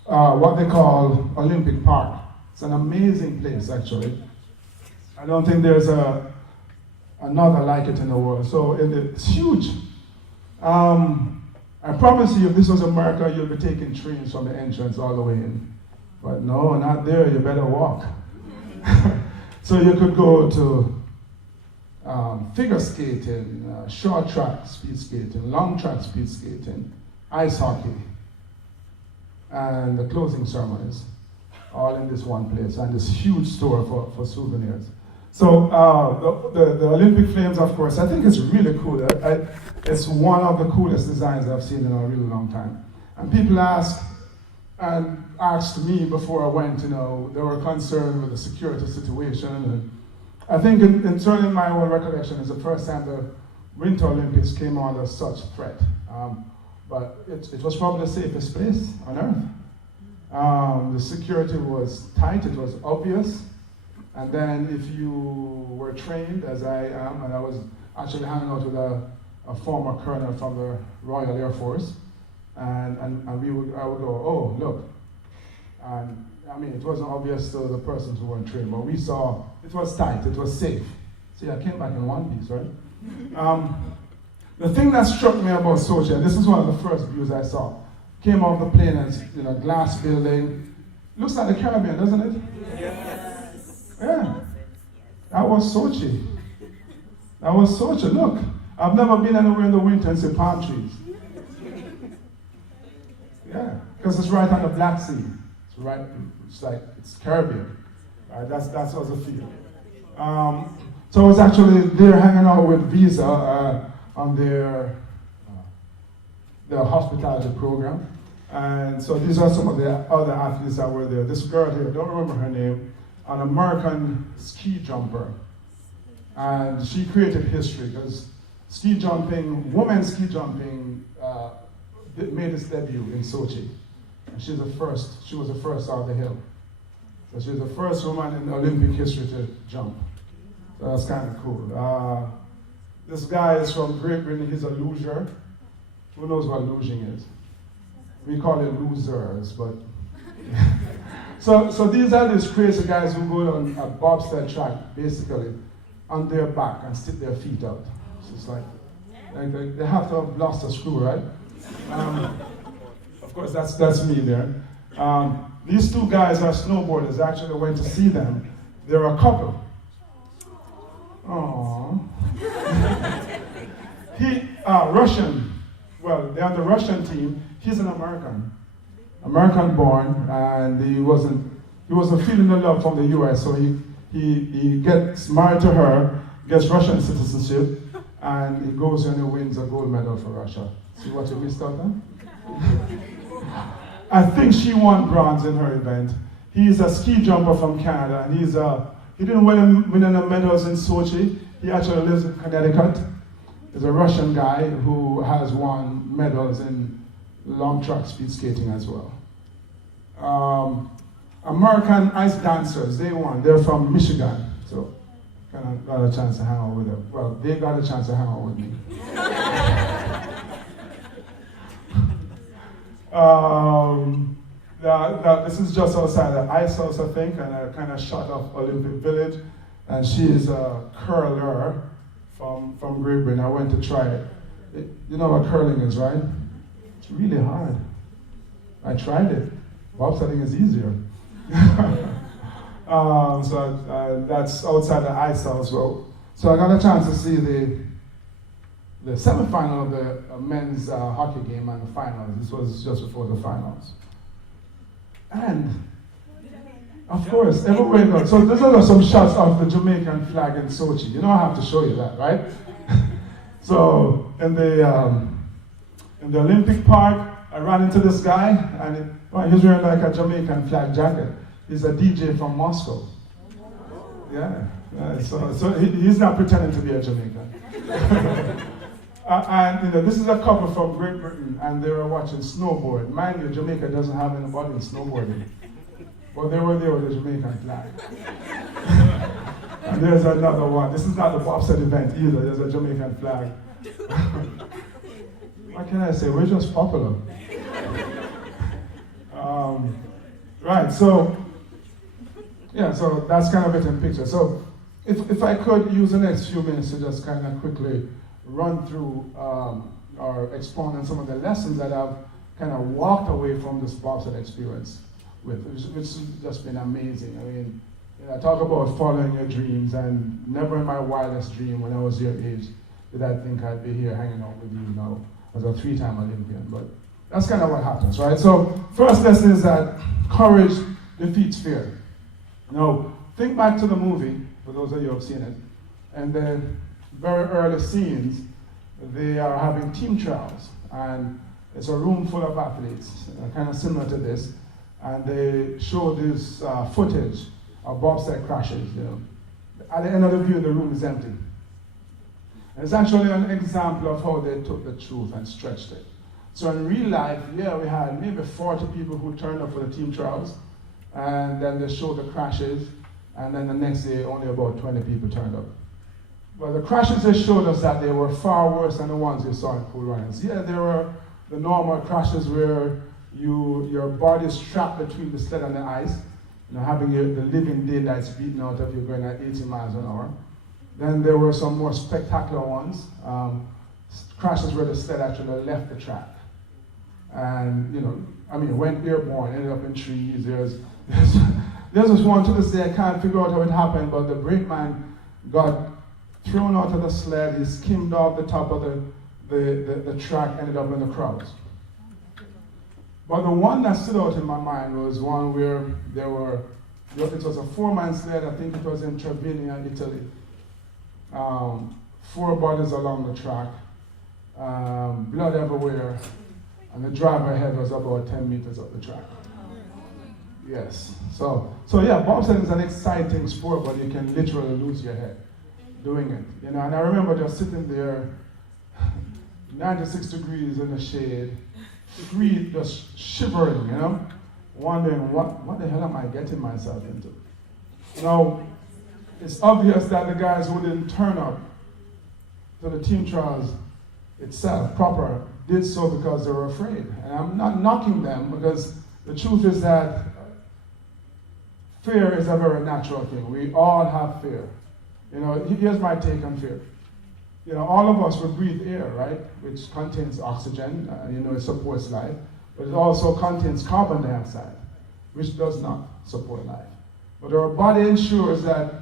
what they call Olympic Park. It's an amazing place, actually. I don't think there's another like it in the world. So it's huge. I promise you, if this was America, you'll be taking trains from the entrance all the way in. But no, not there. You better walk. So you could go to figure skating, short track speed skating, long track speed skating, ice hockey, and the closing ceremonies, all in this one place, and this huge store for souvenirs. So the Olympic Flames, of course, I think it's really cool. It's one of the coolest designs I've seen in a really long time. And people asked me before I went, they were concerned with the security situation. And I think certainly in my own recollection, it's the first time the Winter Olympics came under such threat. But it was probably the safest place on earth. The security was tight, it was obvious. And then if you were trained, as I am, and I was actually hanging out with a former colonel from the Royal Air Force, and I would go, oh, look. And I mean, it wasn't obvious to the persons who weren't trained, but we saw it was tight, it was safe. See, I came back in one piece, right? The thing that struck me about Sochi, and this is one of the first views I saw, came off the plane and glass building. Looks like the Caribbean, doesn't it? Yes. Yeah. That was Sochi. Look, I've never been anywhere in the winter and see palm trees. Yeah, because it's right on the Black Sea. It's Caribbean. Right? That's how the feel. So I was actually there hanging out with Visa on their hospitality program. And so these are some of the other athletes that were there. This girl here, I don't remember her name, an American ski jumper. And she created history because women's ski jumping made its debut in Sochi. And she was the first out of the hill. So she was the first woman in Olympic history to jump. So that's kind of cool. This guy is from Great Britain, he's a luger. Who knows what luging is? We call it losers, but... So these are these crazy guys who go on a bobsled track, basically, on their back and stick their feet out. So it's like they have to have lost a screw, right? Of course, that's me there. These two guys are snowboarders. Actually, I went to see them. They're a couple. Aww. Russian. Well, they're on the Russian team. He's an American born, and he wasn't feeling the love from the U.S. So he gets married to her, gets Russian citizenship, and he goes and he wins a gold medal for Russia. See what you missed out on? I think she won bronze in her event. He's a ski jumper from Canada, and he didn't win any medals in Sochi. He actually lives in Connecticut. He's a Russian guy who has won medals in long track speed skating as well. American ice dancers, they won. They're from Michigan, so kind of got a chance to hang out with them. Well, they got a chance to hang out with me. This is just outside the ice house, I think, and I kind of shot off Olympic Village. And she is a curler from Great Britain. I went to try it. You know what curling is, right? It's really hard. I tried it. Bobsledding is easier. So that's outside the ice house. So I got a chance to see the semifinal of the men's hockey game and the finals. This was just before the finals. And, of course, everywhere you go. So these are some shots of the Jamaican flag in Sochi. You know I have to show you that, right? So in the Olympic Park, I ran into this guy, and he's wearing like a Jamaican flag jacket. He's a DJ from Moscow. Yeah. So he's not pretending to be a Jamaican. And this is a couple from Great Britain, and they were watching snowboard. Mind you, Jamaica doesn't have anybody snowboarding, but they were there with the Jamaican flag. And there's another one. This is not the bobsled event either. There's a Jamaican flag. What can I say? We're just popular. Right. So that's kind of it in picture. So if I could use the next few minutes to just kind of quickly run through or expound on some of the lessons that I've kind of walked away from this bobsled experience with, which has just been amazing. I mean, I talk about following your dreams, and never in my wildest dream when I was your age did I think I'd be here hanging out with you now as a 3-time Olympian. But that's kind of what happens, right? So first lesson is that courage defeats fear. Now, think back to the movie, for those of you who have seen it, and then very early scenes, they are having team trials, and it's a room full of athletes, kind of similar to this, and they show this footage of bobsled crashes. At the end of the view, the room is empty. And it's actually an example of how they took the truth and stretched it. So in real life, we had maybe 40 people who turned up for the team trials, and then they showed the crashes, and then the next day, only about 20 people turned up. Well, the crashes they showed us that they were far worse than the ones you saw in Cool Runnings. Yeah, there were the normal crashes where your body is trapped between the sled and the ice, having the living daylights beaten out of you going at 80 miles an hour. Then there were some more spectacular ones, crashes where the sled actually left the track. And, went airborne, ended up in trees. There's this one to this day, I can't figure out how it happened, but the brakeman got thrown out of the sled, he skimmed off the top of the track, ended up in the crowds. But the one that stood out in my mind was one where it was a 4-man sled, I think it was in Trevino, Italy. 4 bodies along the track, blood everywhere, and the driver ahead was about 10 meters up the track. Yes. So yeah, bobsled is an exciting sport, but you can literally lose your head doing it. And I remember just sitting there, 96 degrees in the shade, feet just shivering, wondering what the hell am I getting myself into? Now, it's obvious that the guys who didn't turn up to the team trials itself proper did so because they were afraid. And I'm not knocking them, because the truth is that fear is a very natural thing. We all have fear. Here's my take on fear. All of us would breathe air, right? Which contains oxygen, it supports life, but it also contains carbon dioxide, which does not support life. But our body ensures that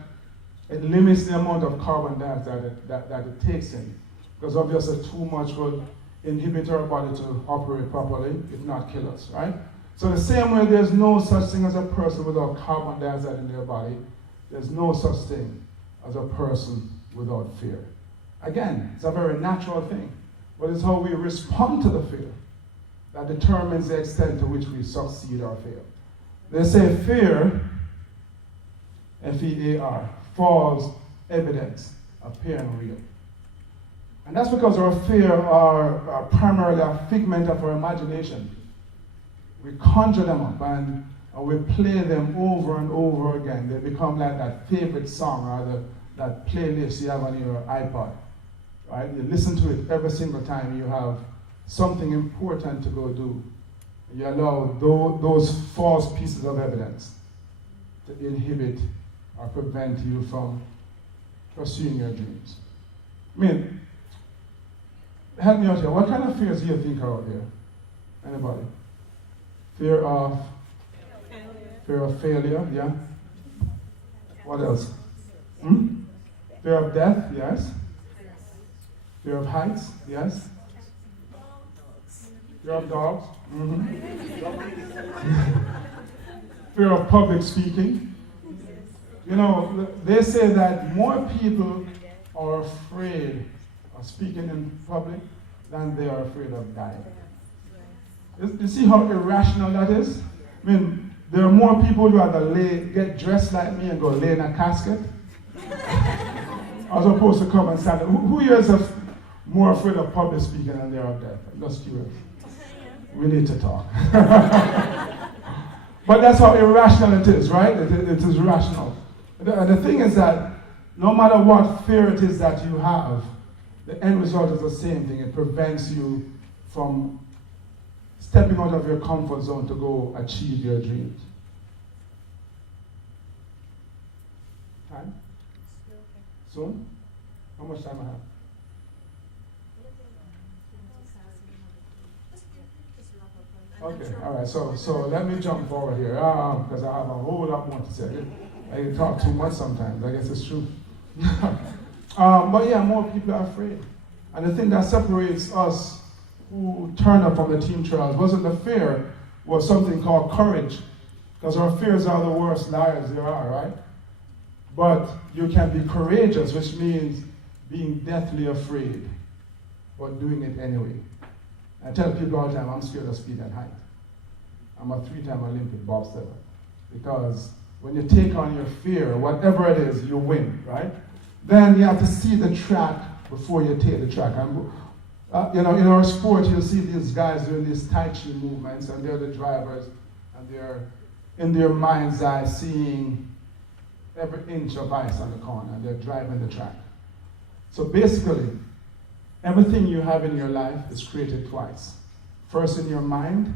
it limits the amount of carbon dioxide that it takes in because obviously too much would inhibit our body to operate properly, if not kill us, right? So the same way there's no such thing as a person without carbon dioxide in their body, there's no such thing as a person without fear. Again, it's a very natural thing, but it's how we respond to the fear that determines the extent to which we succeed or fail. They say fear, F-E-A-R, false evidence appearing real. And that's because our fear are primarily a figment of our imagination. We conjure them up and we play them over and over again. They become like that favorite song or that playlist you have on your iPod. Right? You listen to it every single time you have something important to go do. You allow those false pieces of evidence to inhibit or prevent you from pursuing your dreams. I mean, help me out here. What kind of fears do you think are out there? Anybody? Fear of failure, yeah? What else? Fear of death, yes. Fear of heights, yes. Fear of dogs. Fear of public speaking. You know, they say that more people are afraid of speaking in public than they are afraid of dying. You see how irrational that is? I mean, there are more people who rather get dressed like me and go lay in a casket as opposed to come and stand. Who here is more afraid of public speaking than they are of death? I'm just curious. We need to talk. But that's how irrational it is, right? It is irrational. The thing is that no matter what fear it is that you have, the end result is the same thing. It prevents you from stepping out of your comfort zone to go achieve your dreams. Time? Soon? How much time I have? Okay, all right, so let me jump forward here, because I have a whole lot more to say. I talk too much sometimes, I guess it's true. But yeah, more people are afraid. And the thing that separates us who turned up on the team trials wasn't the fear, was something called courage. Because our fears are the worst liars there are, right? But you can be courageous, which means being deathly afraid, but doing it anyway. I tell people all the time, I'm scared of speed and height. I'm a 3-time Olympic bobsledder. Because when you take on your fear, whatever it is, you win, right? Then you have to see the track before you take the track. You know, in our sport, you'll see these guys doing these Tai Chi movements, and they're the drivers, and they're in their mind's eye seeing every inch of ice on the corner, and they're driving the track. So basically, everything you have in your life is created twice. First in your mind,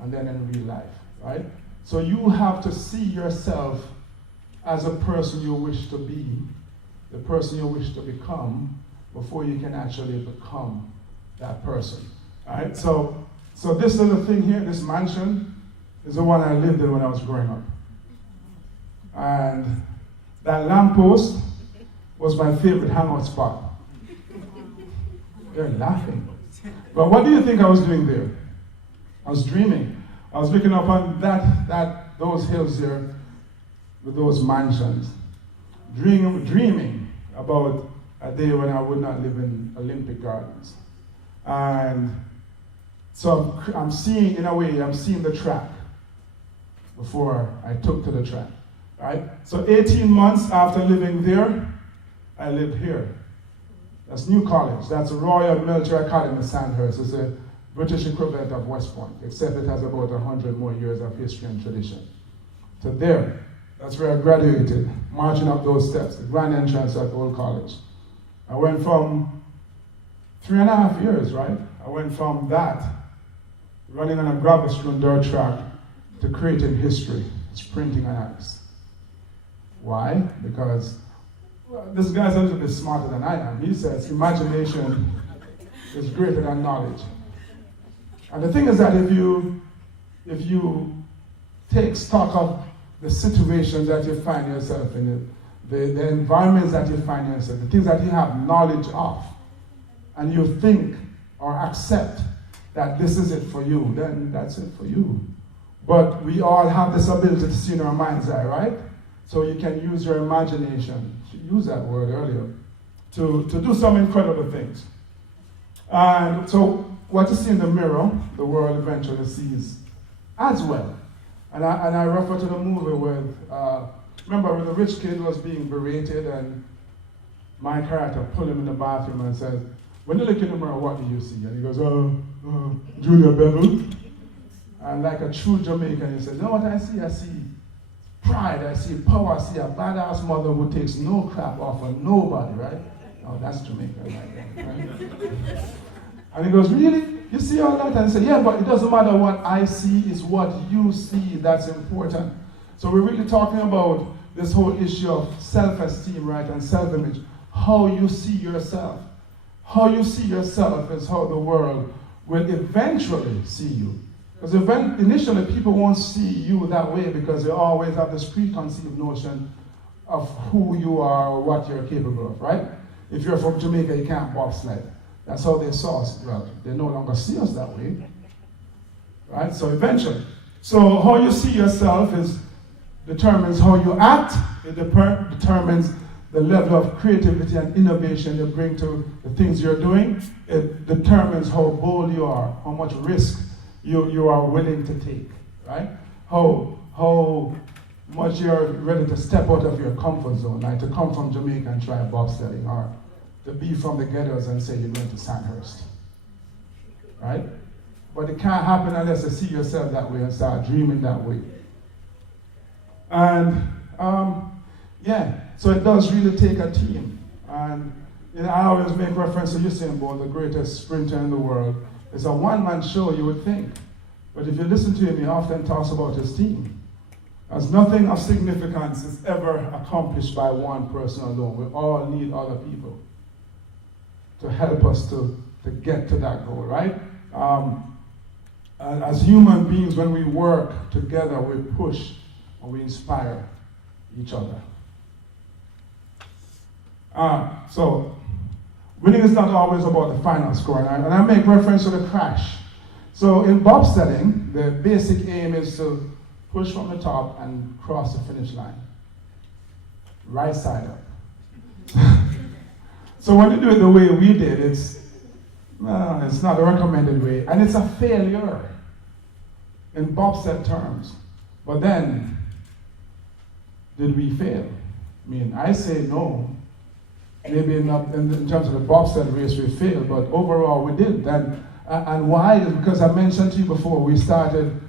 and then in real life, right? So you have to see yourself as a person you wish to be, the person you wish to become, before you can actually become that person, right? So this little thing here, this mansion, is the one I lived in when I was growing up. And that lamppost was my favorite hangout spot. They're laughing. But what do you think I was doing there? I was dreaming. I was looking up on those hills there with those mansions, dreaming about a day when I would not live in Olympic Gardens. And so I'm seeing, in a way, I'm seeing the track before I took to the track, right? So 18 months after living there, I lived here. That's New College. That's Royal Military Academy, Sandhurst. It's a British equivalent of West Point, except it has about 100 more years of history and tradition. So there, that's where I graduated, marching up those steps, the grand entrance at Old College. I went from 3.5 years, right? I went from that, running on a gravel-strewn dirt track, to creating history, sprinting on ice. Why? Because this guy's a little bit smarter than I am. He says imagination is greater than knowledge. And the thing is that if you take stock of the situations that you find yourself in, the environments that you find yourself, the things that you have knowledge of, and you think or accept that this is it for you, then that's it for you. But we all have this ability to see in our mind's eye, right? So you can use your imagination, you used that word earlier, to do some incredible things. And so what you see in the mirror, the world eventually sees as well. And I refer to the movie with, remember when the rich kid was being berated and my character pulled him in the bathroom and said, when you look in the mirror, what do you see? And he goes, Julia Bevel. And like a true Jamaican, he says, you know what I see? I see pride, I see power, I see a badass mother who takes no crap off of nobody, right? Oh, that's Jamaican, right? And he goes, really? You see all that? And I said, yeah, but it doesn't matter what I see, it's what you see that's important. So we're really talking about this whole issue of self-esteem, right, and self-image. How you see yourself. How you see yourself is how the world will eventually see you. Because initially people won't see you that way because they always have this preconceived notion of who you are or what you're capable of, right? If you're from Jamaica, you can't bobsled. That's how they saw us. Well, they no longer see us that way, right? So eventually. So how you see yourself determines how you act. It determines the level of creativity and innovation you bring to the things you're doing. It determines how bold you are, how much risk you are willing to take, right? How much you're ready to step out of your comfort zone, like to come from Jamaica and try bobsledding, or to be from the ghettos and say you're going to Sandhurst, right? But it can't happen unless you see yourself that way and start dreaming that way. And yeah, so it does really take a team. And I always make reference to Usain Bolt, the greatest sprinter in the world. It's a one-man show, you would think. But if you listen to him, he often talks about his team. As nothing of significance is ever accomplished by one person alone. We all need other people to help us to get to that goal, right? And as human beings, when we work together, we push and we inspire each other. So, winning is not always about the final score, and I make reference to the crash. So in bobsledding, the basic aim is to push from the top and cross the finish line. Right side up. So when you do it the way we did, it's not a recommended way, and it's a failure in bobsled terms. But then, did we fail? I mean, I say no. Maybe not in terms of the bobsled race we failed, but overall we did. And why? Is because I mentioned to you before, we started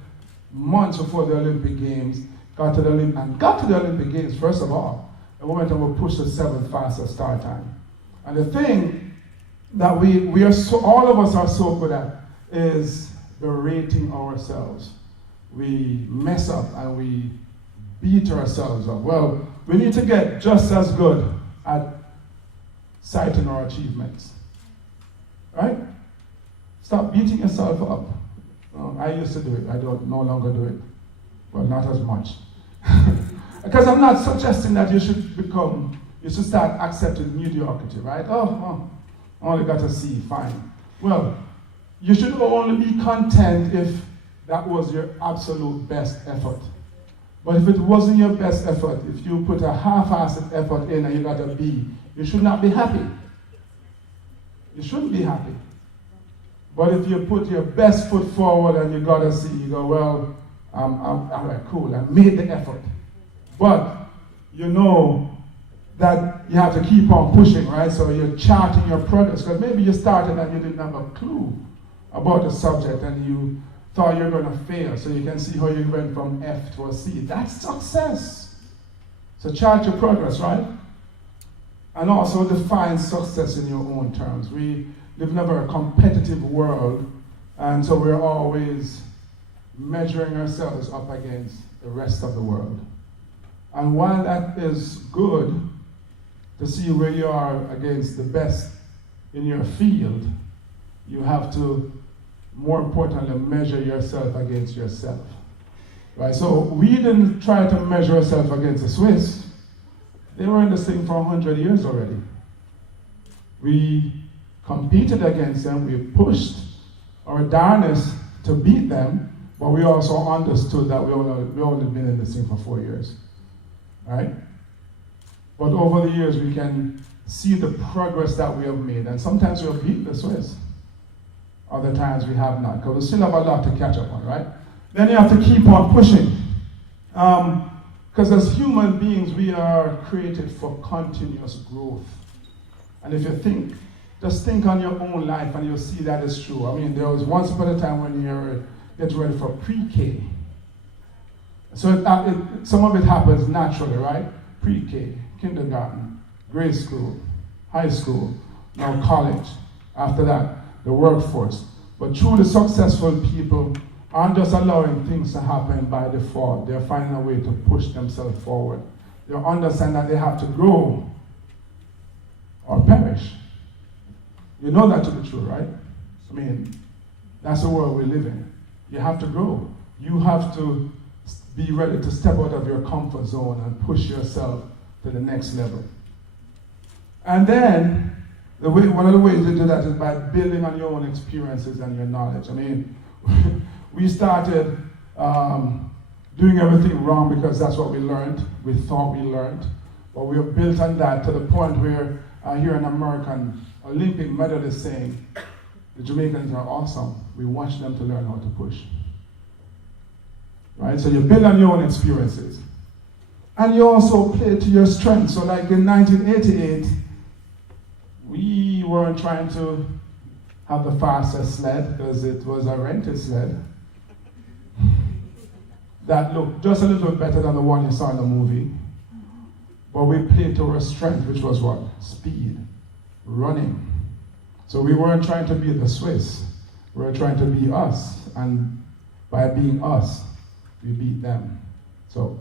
months before the Olympic Games, got to the Olympic Games first of all, and we went and we pushed the 7th fastest start time. And the thing that we are so, all of us are so good at is berating ourselves. We mess up and we beat ourselves up. Well, we need to get just as good at citing our achievements, right? Stop beating yourself up. I used to do it. I don't no longer do it. Well, not as much. Because I'm not suggesting that you should start accepting mediocrity, right? Oh, I only got a C, fine. Well, you should only be content if that was your absolute best effort. But if it wasn't your best effort, if you put a half-assed effort in and you got a B, you should not be happy. You shouldn't be happy. But if you put your best foot forward and you got a C, you go, well, all right, cool, I made the effort. But you know that you have to keep on pushing, right? So you're charting your progress, because maybe you started and you didn't have a clue about the subject and you thought you were going to fail, so you can see how you went from F to a C. That's success. So chart your progress, right? And also define success in your own terms. We live in a very competitive world, and so we're always measuring ourselves up against the rest of the world. And while that is good to see where you are against the best in your field, you have to, more importantly, measure yourself against yourself. Right? So we didn't try to measure ourselves against the Swiss. They were in this thing for 100 years already. We competed against them, we pushed our darnest to beat them, but we also understood that we only been in this thing for 4 years, right? But over the years, we can see the progress that we have made, and sometimes we have beat the Swiss. Other times we have not, because we still have a lot to catch up on, right? Then you have to keep on pushing. Because as human beings, we are created for continuous growth. And if you think, just think on your own life and you'll see that is true. I mean, there was once upon a time when you're getting ready for pre-K. So some of it happens naturally, right? Pre-K, kindergarten, grade school, high school, now college. After that, the workforce. But truly successful people aren't just allowing things to happen by default. They're finding a way to push themselves forward. They understand that they have to grow or perish. You know that to be true, right? I mean, that's the world we live in. You have to grow. You have to be ready to step out of your comfort zone and push yourself to the next level. And then, one of the ways to do that is by building on your own experiences and your knowledge. I mean, we started doing everything wrong because that's what we learned. We thought we learned. But we have built on that to the point where I hear an American Olympic medalist saying, the Jamaicans are awesome. We want them to learn how to push. Right? So you build on your own experiences. And you also play to your strengths. So like in 1988, we weren't trying to have the fastest sled because it was a rented sled that looked just a little bit better than the one you saw in the movie. But we played to our strength, which was what? Speed, running. So we weren't trying to be the Swiss. We were trying to be us. And by being us, we beat them. So,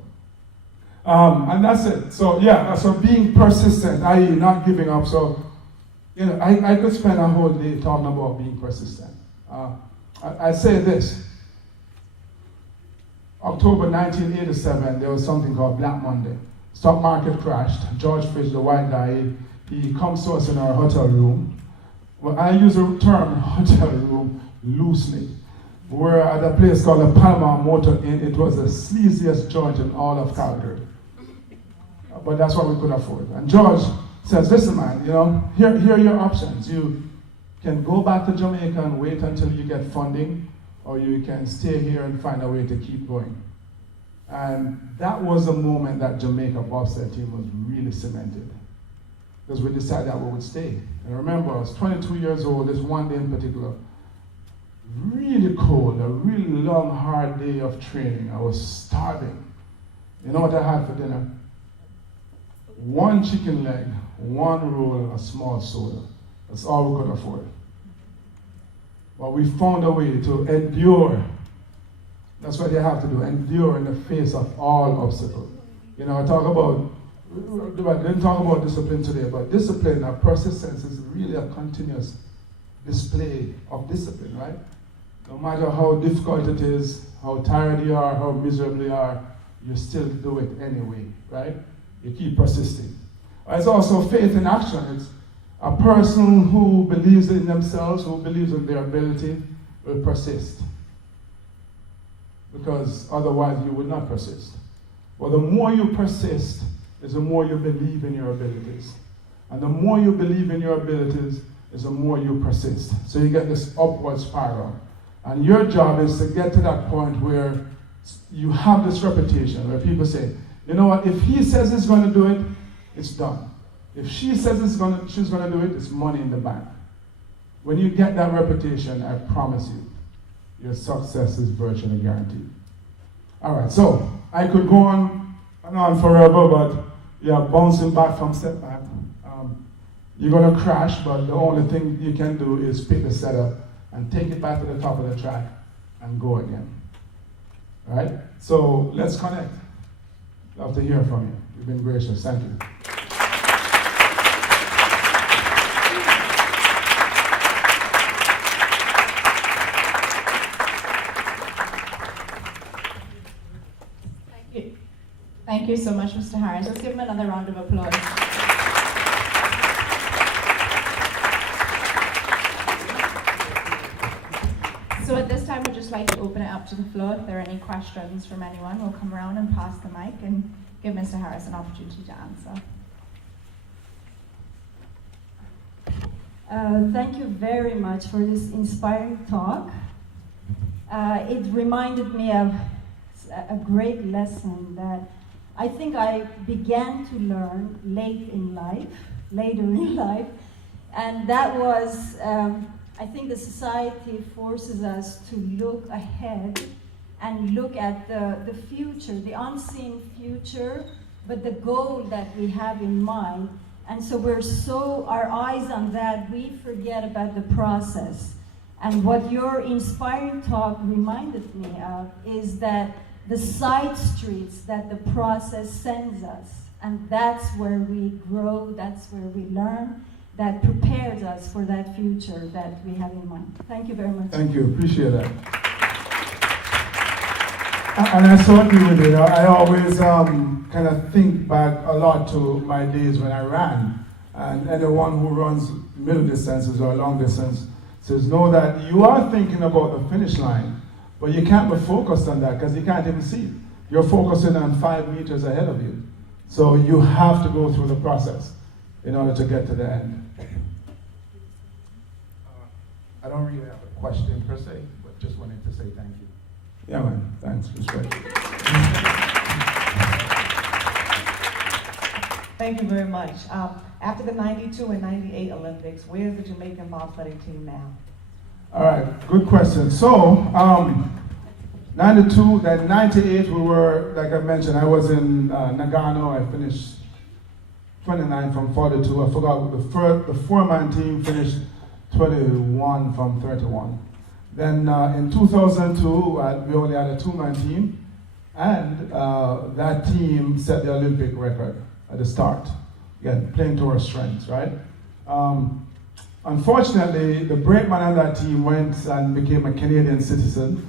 and that's it. So yeah, so being persistent, i.e. not giving up. So, you know, I could spend a whole day talking about being persistent. I say this. October 1987, there was something called Black Monday. Stock market crashed. George Fish, the white guy, he comes to us in our hotel room. Well, I use the term hotel room loosely. We're at a place called the Palma Motor Inn. It was the sleaziest joint in all of Calgary. But that's what we could afford. And George says, listen man, you know, here are your options. You can go back to Jamaica and wait until you get funding, or you can stay here and find a way to keep going. And that was the moment that Jamaica bobsled team was really cemented. Because we decided that we would stay. And remember, I was 22 years old, this one day in particular, really cold, a really long, hard day of training. I was starving. You know what I had for dinner? 1 chicken leg, 1 roll, a small soda. That's all we could afford. But we found a way to endure. That's what you have to do, endure in the face of all obstacles. You know, I didn't talk about discipline today, but discipline or persistence is really a continuous display of discipline, right? No matter how difficult it is, how tired you are, how miserable you are, you still do it anyway, right? You keep persisting. It's also faith in action. It's a person who believes in themselves, who believes in their ability, will persist. Because otherwise you would not persist. But the more you persist, is the more you believe in your abilities. And the more you believe in your abilities, is the more you persist. So you get this upward spiral. And your job is to get to that point where you have this reputation, where people say, you know what, if he says he's going to do it, it's done. If she says she's going to do it, it's money in the bank. When you get that reputation, I promise you, your success is virtually guaranteed. All right, so I could go on and on forever, but yeah, bouncing back from setback. You're going to crash, but the only thing you can do is pick the setup and take it back to the top of the track and go again. All right? So let's connect. Love to hear from you. You've been gracious. Thank you. Thank you so much, Mr. Harris. Let's give him another round of applause. So at this time, we'd just like to open it up to the floor. If there are any questions from anyone, we'll come around and pass the mic and give Mr. Harris an opportunity to answer. Thank you very much for this inspiring talk. It reminded me of a great lesson that I think I began to learn later in life, and that was, I think the society forces us to look ahead and look at the future, the unseen future, but the goal that we have in mind. And so our eyes on that, we forget about the process. And what your inspiring talk reminded me of is that the side streets that the process sends us, and that's where we grow, that's where we learn, that prepares us for that future that we have in mind. Thank you very much. Thank you, appreciate that. And I so agree with you. I always kind of think back a lot to my days when I ran. And anyone who runs middle distances or long distance says, know that you are thinking about the finish line, but you can't be focused on that because you can't even see it. You're focusing on 5 meters ahead of you. So you have to go through the process in order to get to the end. I don't really have a question per se, but just wanted to say thank you. Yeah, man. Thanks. Respect. Thank you very much. After the 92 and 98 Olympics, where's the Jamaican bobsledding team now? All right, good question. So, 92, then 98, we were, like I mentioned, I was in Nagano. I finished 29 from 42. I forgot, the four-man team finished 21 from 31. Then in 2002, we only had a two-man team, and that team set the Olympic record at the start. Again, playing to our strengths, right? Unfortunately, the brakeman on that team went and became a Canadian citizen.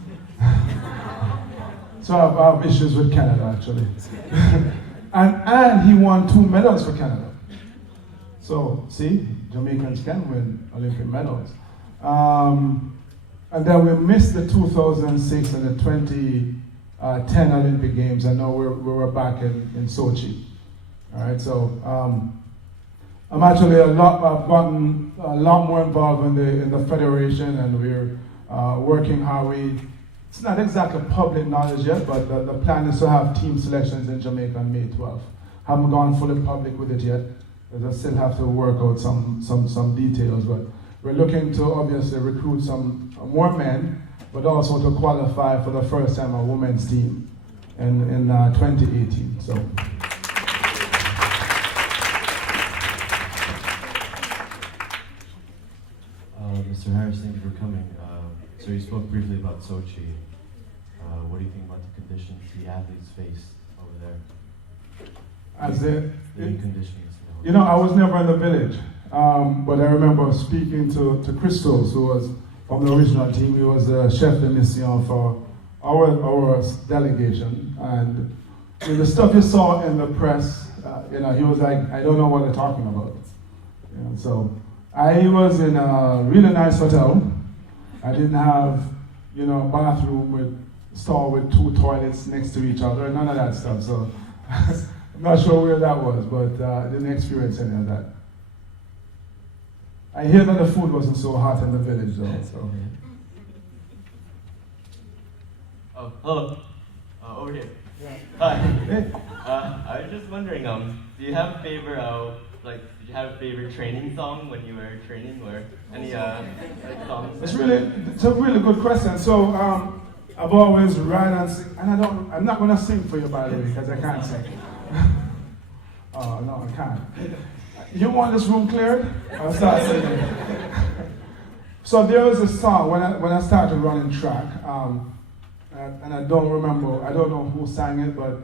So I have issues with Canada, actually. and he won 2 medals for Canada. So, see, Jamaicans can win Olympic medals. And then we missed the 2006 and the 2010 Olympic Games, and now we were back in Sochi. All right, so I'm actually I've gotten a lot more involved in the federation, and we're working how it's not exactly public knowledge yet, but the plan is to have team selections in Jamaica on May 12th. Haven't gone fully public with it yet, because I still have to work out some details, but we're looking to obviously recruit some more men, but also to qualify for the first time a women's team in 2018. So. Mr. Harris, thank you for coming. So you spoke briefly about Sochi. What do you think about the conditions the athletes faced over there? As the conditions. You know, I was never in the village, but I remember speaking to Christos, who was from the original team. He was the chef de mission for our delegation, and with the stuff you saw in the press, you know, he was like, I don't know what they're talking about. You know, so I was in a really nice hotel. I didn't have, you know, a bathroom with 2 toilets next to each other, none of that stuff. So I'm not sure where that was, but I didn't experience any of that. I hear that the food wasn't so hot in the village, though. So. Oh, hello. Over here. Yeah. Hi. Hey. I was just wondering, do you have a favorite, did you have a favorite training song when you were training, or any songs? It's a really good question. So I've always written and sing, and I'm not gonna sing for you, by the way, because I can't sing. Oh no, I can't. You want this room cleared? I'll start singing. So there was a song when I started running track, and I don't know who sang it, but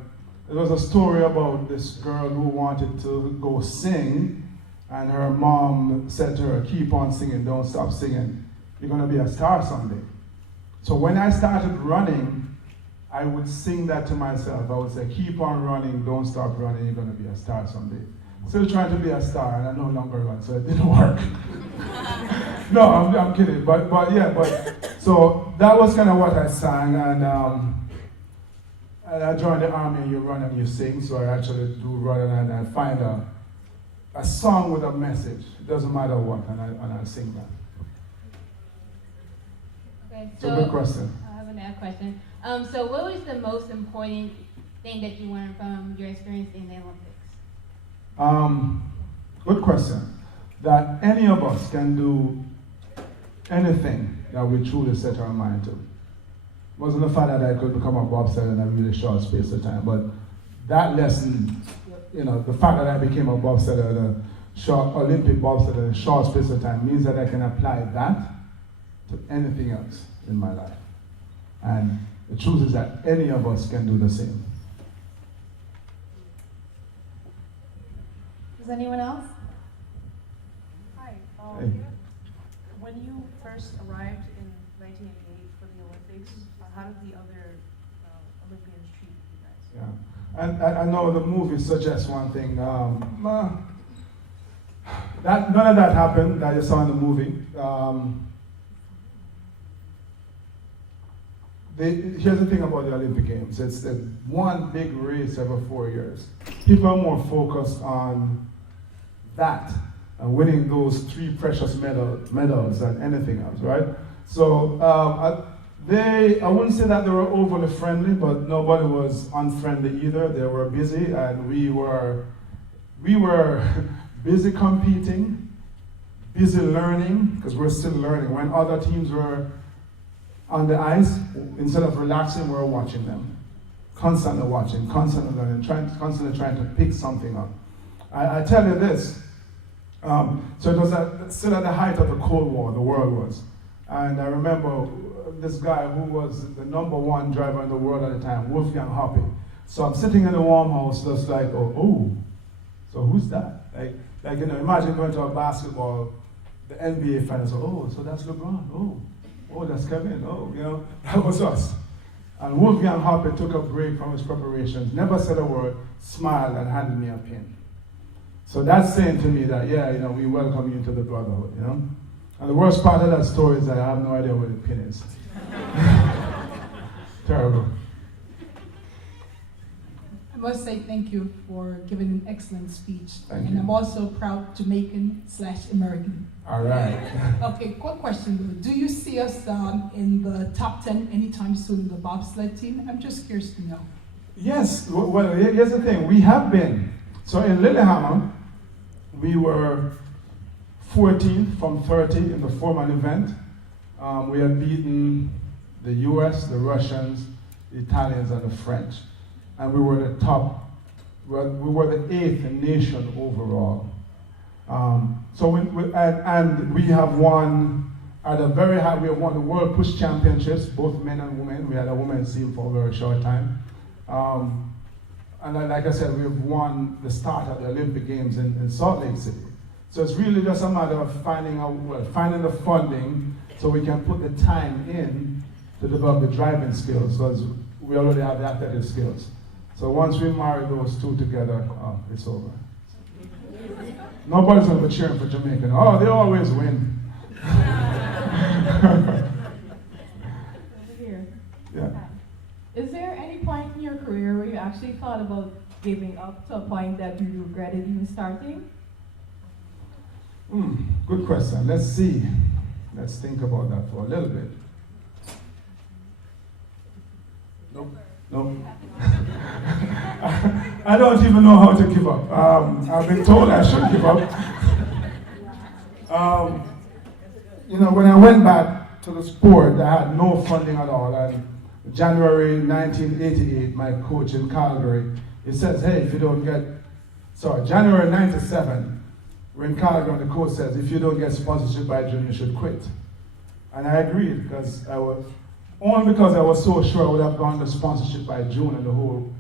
it was a story about this girl who wanted to go sing, and her mom said to her, keep on singing, don't stop singing. You're gonna be a star someday. So when I started running, I would sing that to myself. I would say, keep on running, don't stop running, you're gonna be a star someday. Still trying to be a star, and I no longer run, so it didn't work. No, I'm kidding, but So that was kind of what I sang, and I joined the army, and you run and you sing, so I actually do run and I find a song with a message. It doesn't matter what, and I sing that. Okay, It's a good question. I have another question. So what was the most important thing that you learned from your experience in the Olympics? Good question. That any of us can do anything that we truly set our mind to. It wasn't the fact that I could become a bobsledder in a really short space of time, but that lesson, the fact that I became a bobsledder, the short Olympic bobsledder in a short space of time means that I can apply that to anything else in my life. And the truth is that any of us can do the same. Does anyone else? Hi. Hey. When you first arrived in 1988 for the Olympics, how did the other Olympians treat you guys? Yeah, and I know the movie suggests one thing. That none of that happened that you saw in the movie. Here's the thing about the Olympic Games. It's one big race every 4 years. People are more focused on that and winning those 3 precious medals than anything else, right? So I wouldn't say that they were overly friendly, but nobody was unfriendly either. They were busy, and we were busy competing, busy learning, because we're still learning. When other teams were on the ice, instead of relaxing, we were watching them. Constantly watching, constantly learning, constantly trying to pick something up. I tell you this, so it was still at the height of the Cold War, the world was. And I remember this guy who was the #1 driver in the world at the time, Wolfgang Hoppe. So I'm sitting in the warm house, just like, oh, so who's that? Like imagine going to a basketball, the NBA finals, so that's LeBron, oh, that's Kevin, that was us. And Wolfgang Hoppe took a break from his preparations, never said a word, smiled, and handed me a pin. So that's saying to me that, we welcome you to the brotherhood, And the worst part of that story is that I have no idea where the pin is. Terrible. I must say thank you for giving an excellent speech. Thank and you. I'm also proud Jamaican/American. All right. Okay, quick question though. Do you see us in the top 10 anytime soon in the bobsled team? I'm just curious to know. Yes, well, here's the thing. We have been. So in Lillehammer, we were 14th from 30 in the 4-man event. We had beaten the US, the Russians, the Italians, and the French. And we were the top, we were the 8th nation overall. And we have won at a very high, we have won the World Push Championships, both men and women. We had a women's team for a very short time. And like I said, we have won the start of the Olympic Games in Salt Lake City. So it's really just a matter of finding the funding so we can put the time in to develop the driving skills, because we already have the athletic skills. So once we marry those two together, it's over. Nobody's going to be cheering for Jamaica. They always win. Here. Yeah. Is there any point in your career where you actually thought about giving up to a point that you regretted even starting? Good question. Let's see. Let's think about that for a little bit. Nope. I don't even know how to give up. I've been told I should give up. When I went back to the sport, I had no funding at all. And January 1988, my coach in Calgary, he says, hey, if you don't get, January 97, we're in Calgary, and the coach says, if you don't get sponsorship by June, you should quit. And I agreed, because I was so sure I would have gone to sponsorship by June, and the whole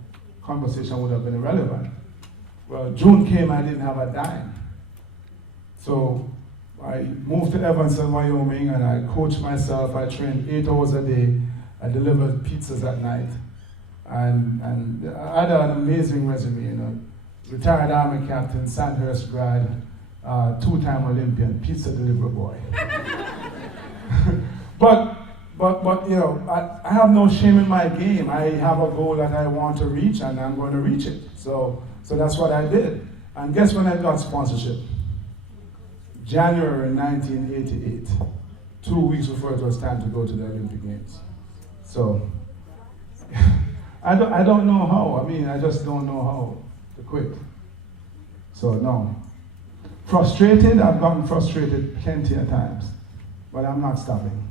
conversation would have been irrelevant. Well, June came, I didn't have a dime. So I moved to Evanston, Wyoming, and I coached myself. I trained 8 hours a day. I delivered pizzas at night. And I had an amazing resume, Retired Army captain, Sandhurst grad, 2-time Olympian, pizza delivery boy. But But you know, I have no shame in my game. I have a goal that I want to reach, and I'm going to reach it. So that's what I did. And guess when I got sponsorship? January 1988, 2 weeks before it was time to go to the Olympic Games. So I don't know how. I mean, I just don't know how to quit. So no. Frustrated, I've gotten frustrated plenty of times, but I'm not stopping.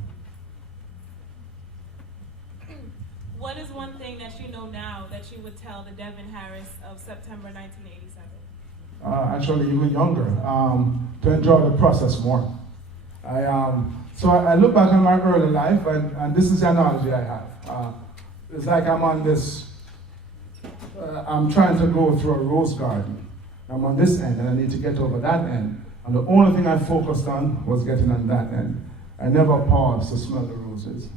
What is one thing that you know now that you would tell the Devon Harris of September 1987? Actually, even younger, to enjoy the process more. So I look back on my early life, and this is the analogy I have. It's like I'm on this, I'm trying to go through a rose garden. I'm on this end, and I need to get over that end. And the only thing I focused on was getting on that end. I never paused to smell the roses.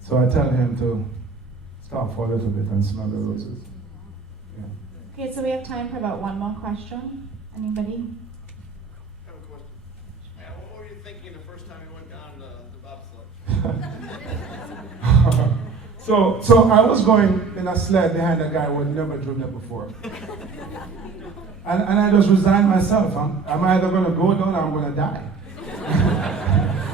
So I tell him to stop for a little bit and smell the roses. Yeah. Okay, so we have time for about one more question. Anybody? I have a question. What were you thinking the first time you went down the bobsled? So I was going in a sled behind a guy who had never driven it before. And I just resigned myself. I'm either going to go down or I'm going to die.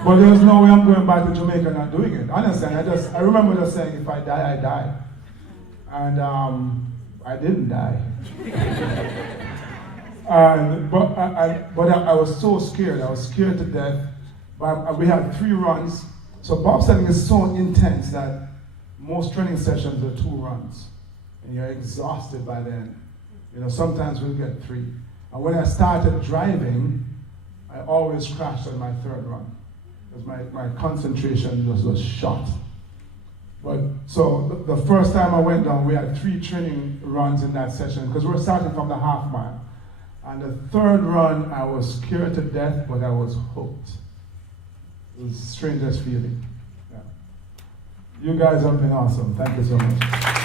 But there was no way I'm going back to Jamaica not doing it. Honestly, I remember just saying, if I die, I die. And I didn't die. But I was so scared. I was scared to death. But we had 3 runs. So bobsledding is so intense that most training sessions are 2 runs. And you're exhausted by then. You know, sometimes we'll get 3. And when I started driving, I always crashed on my 3rd run. Because my concentration was shot. But so the first time I went down, we had 3 training runs in that session because we're starting from the half mile. And the 3rd run, I was scared to death, but I was hooked. It was the strangest feeling. Yeah. You guys have been awesome. Thank you so much.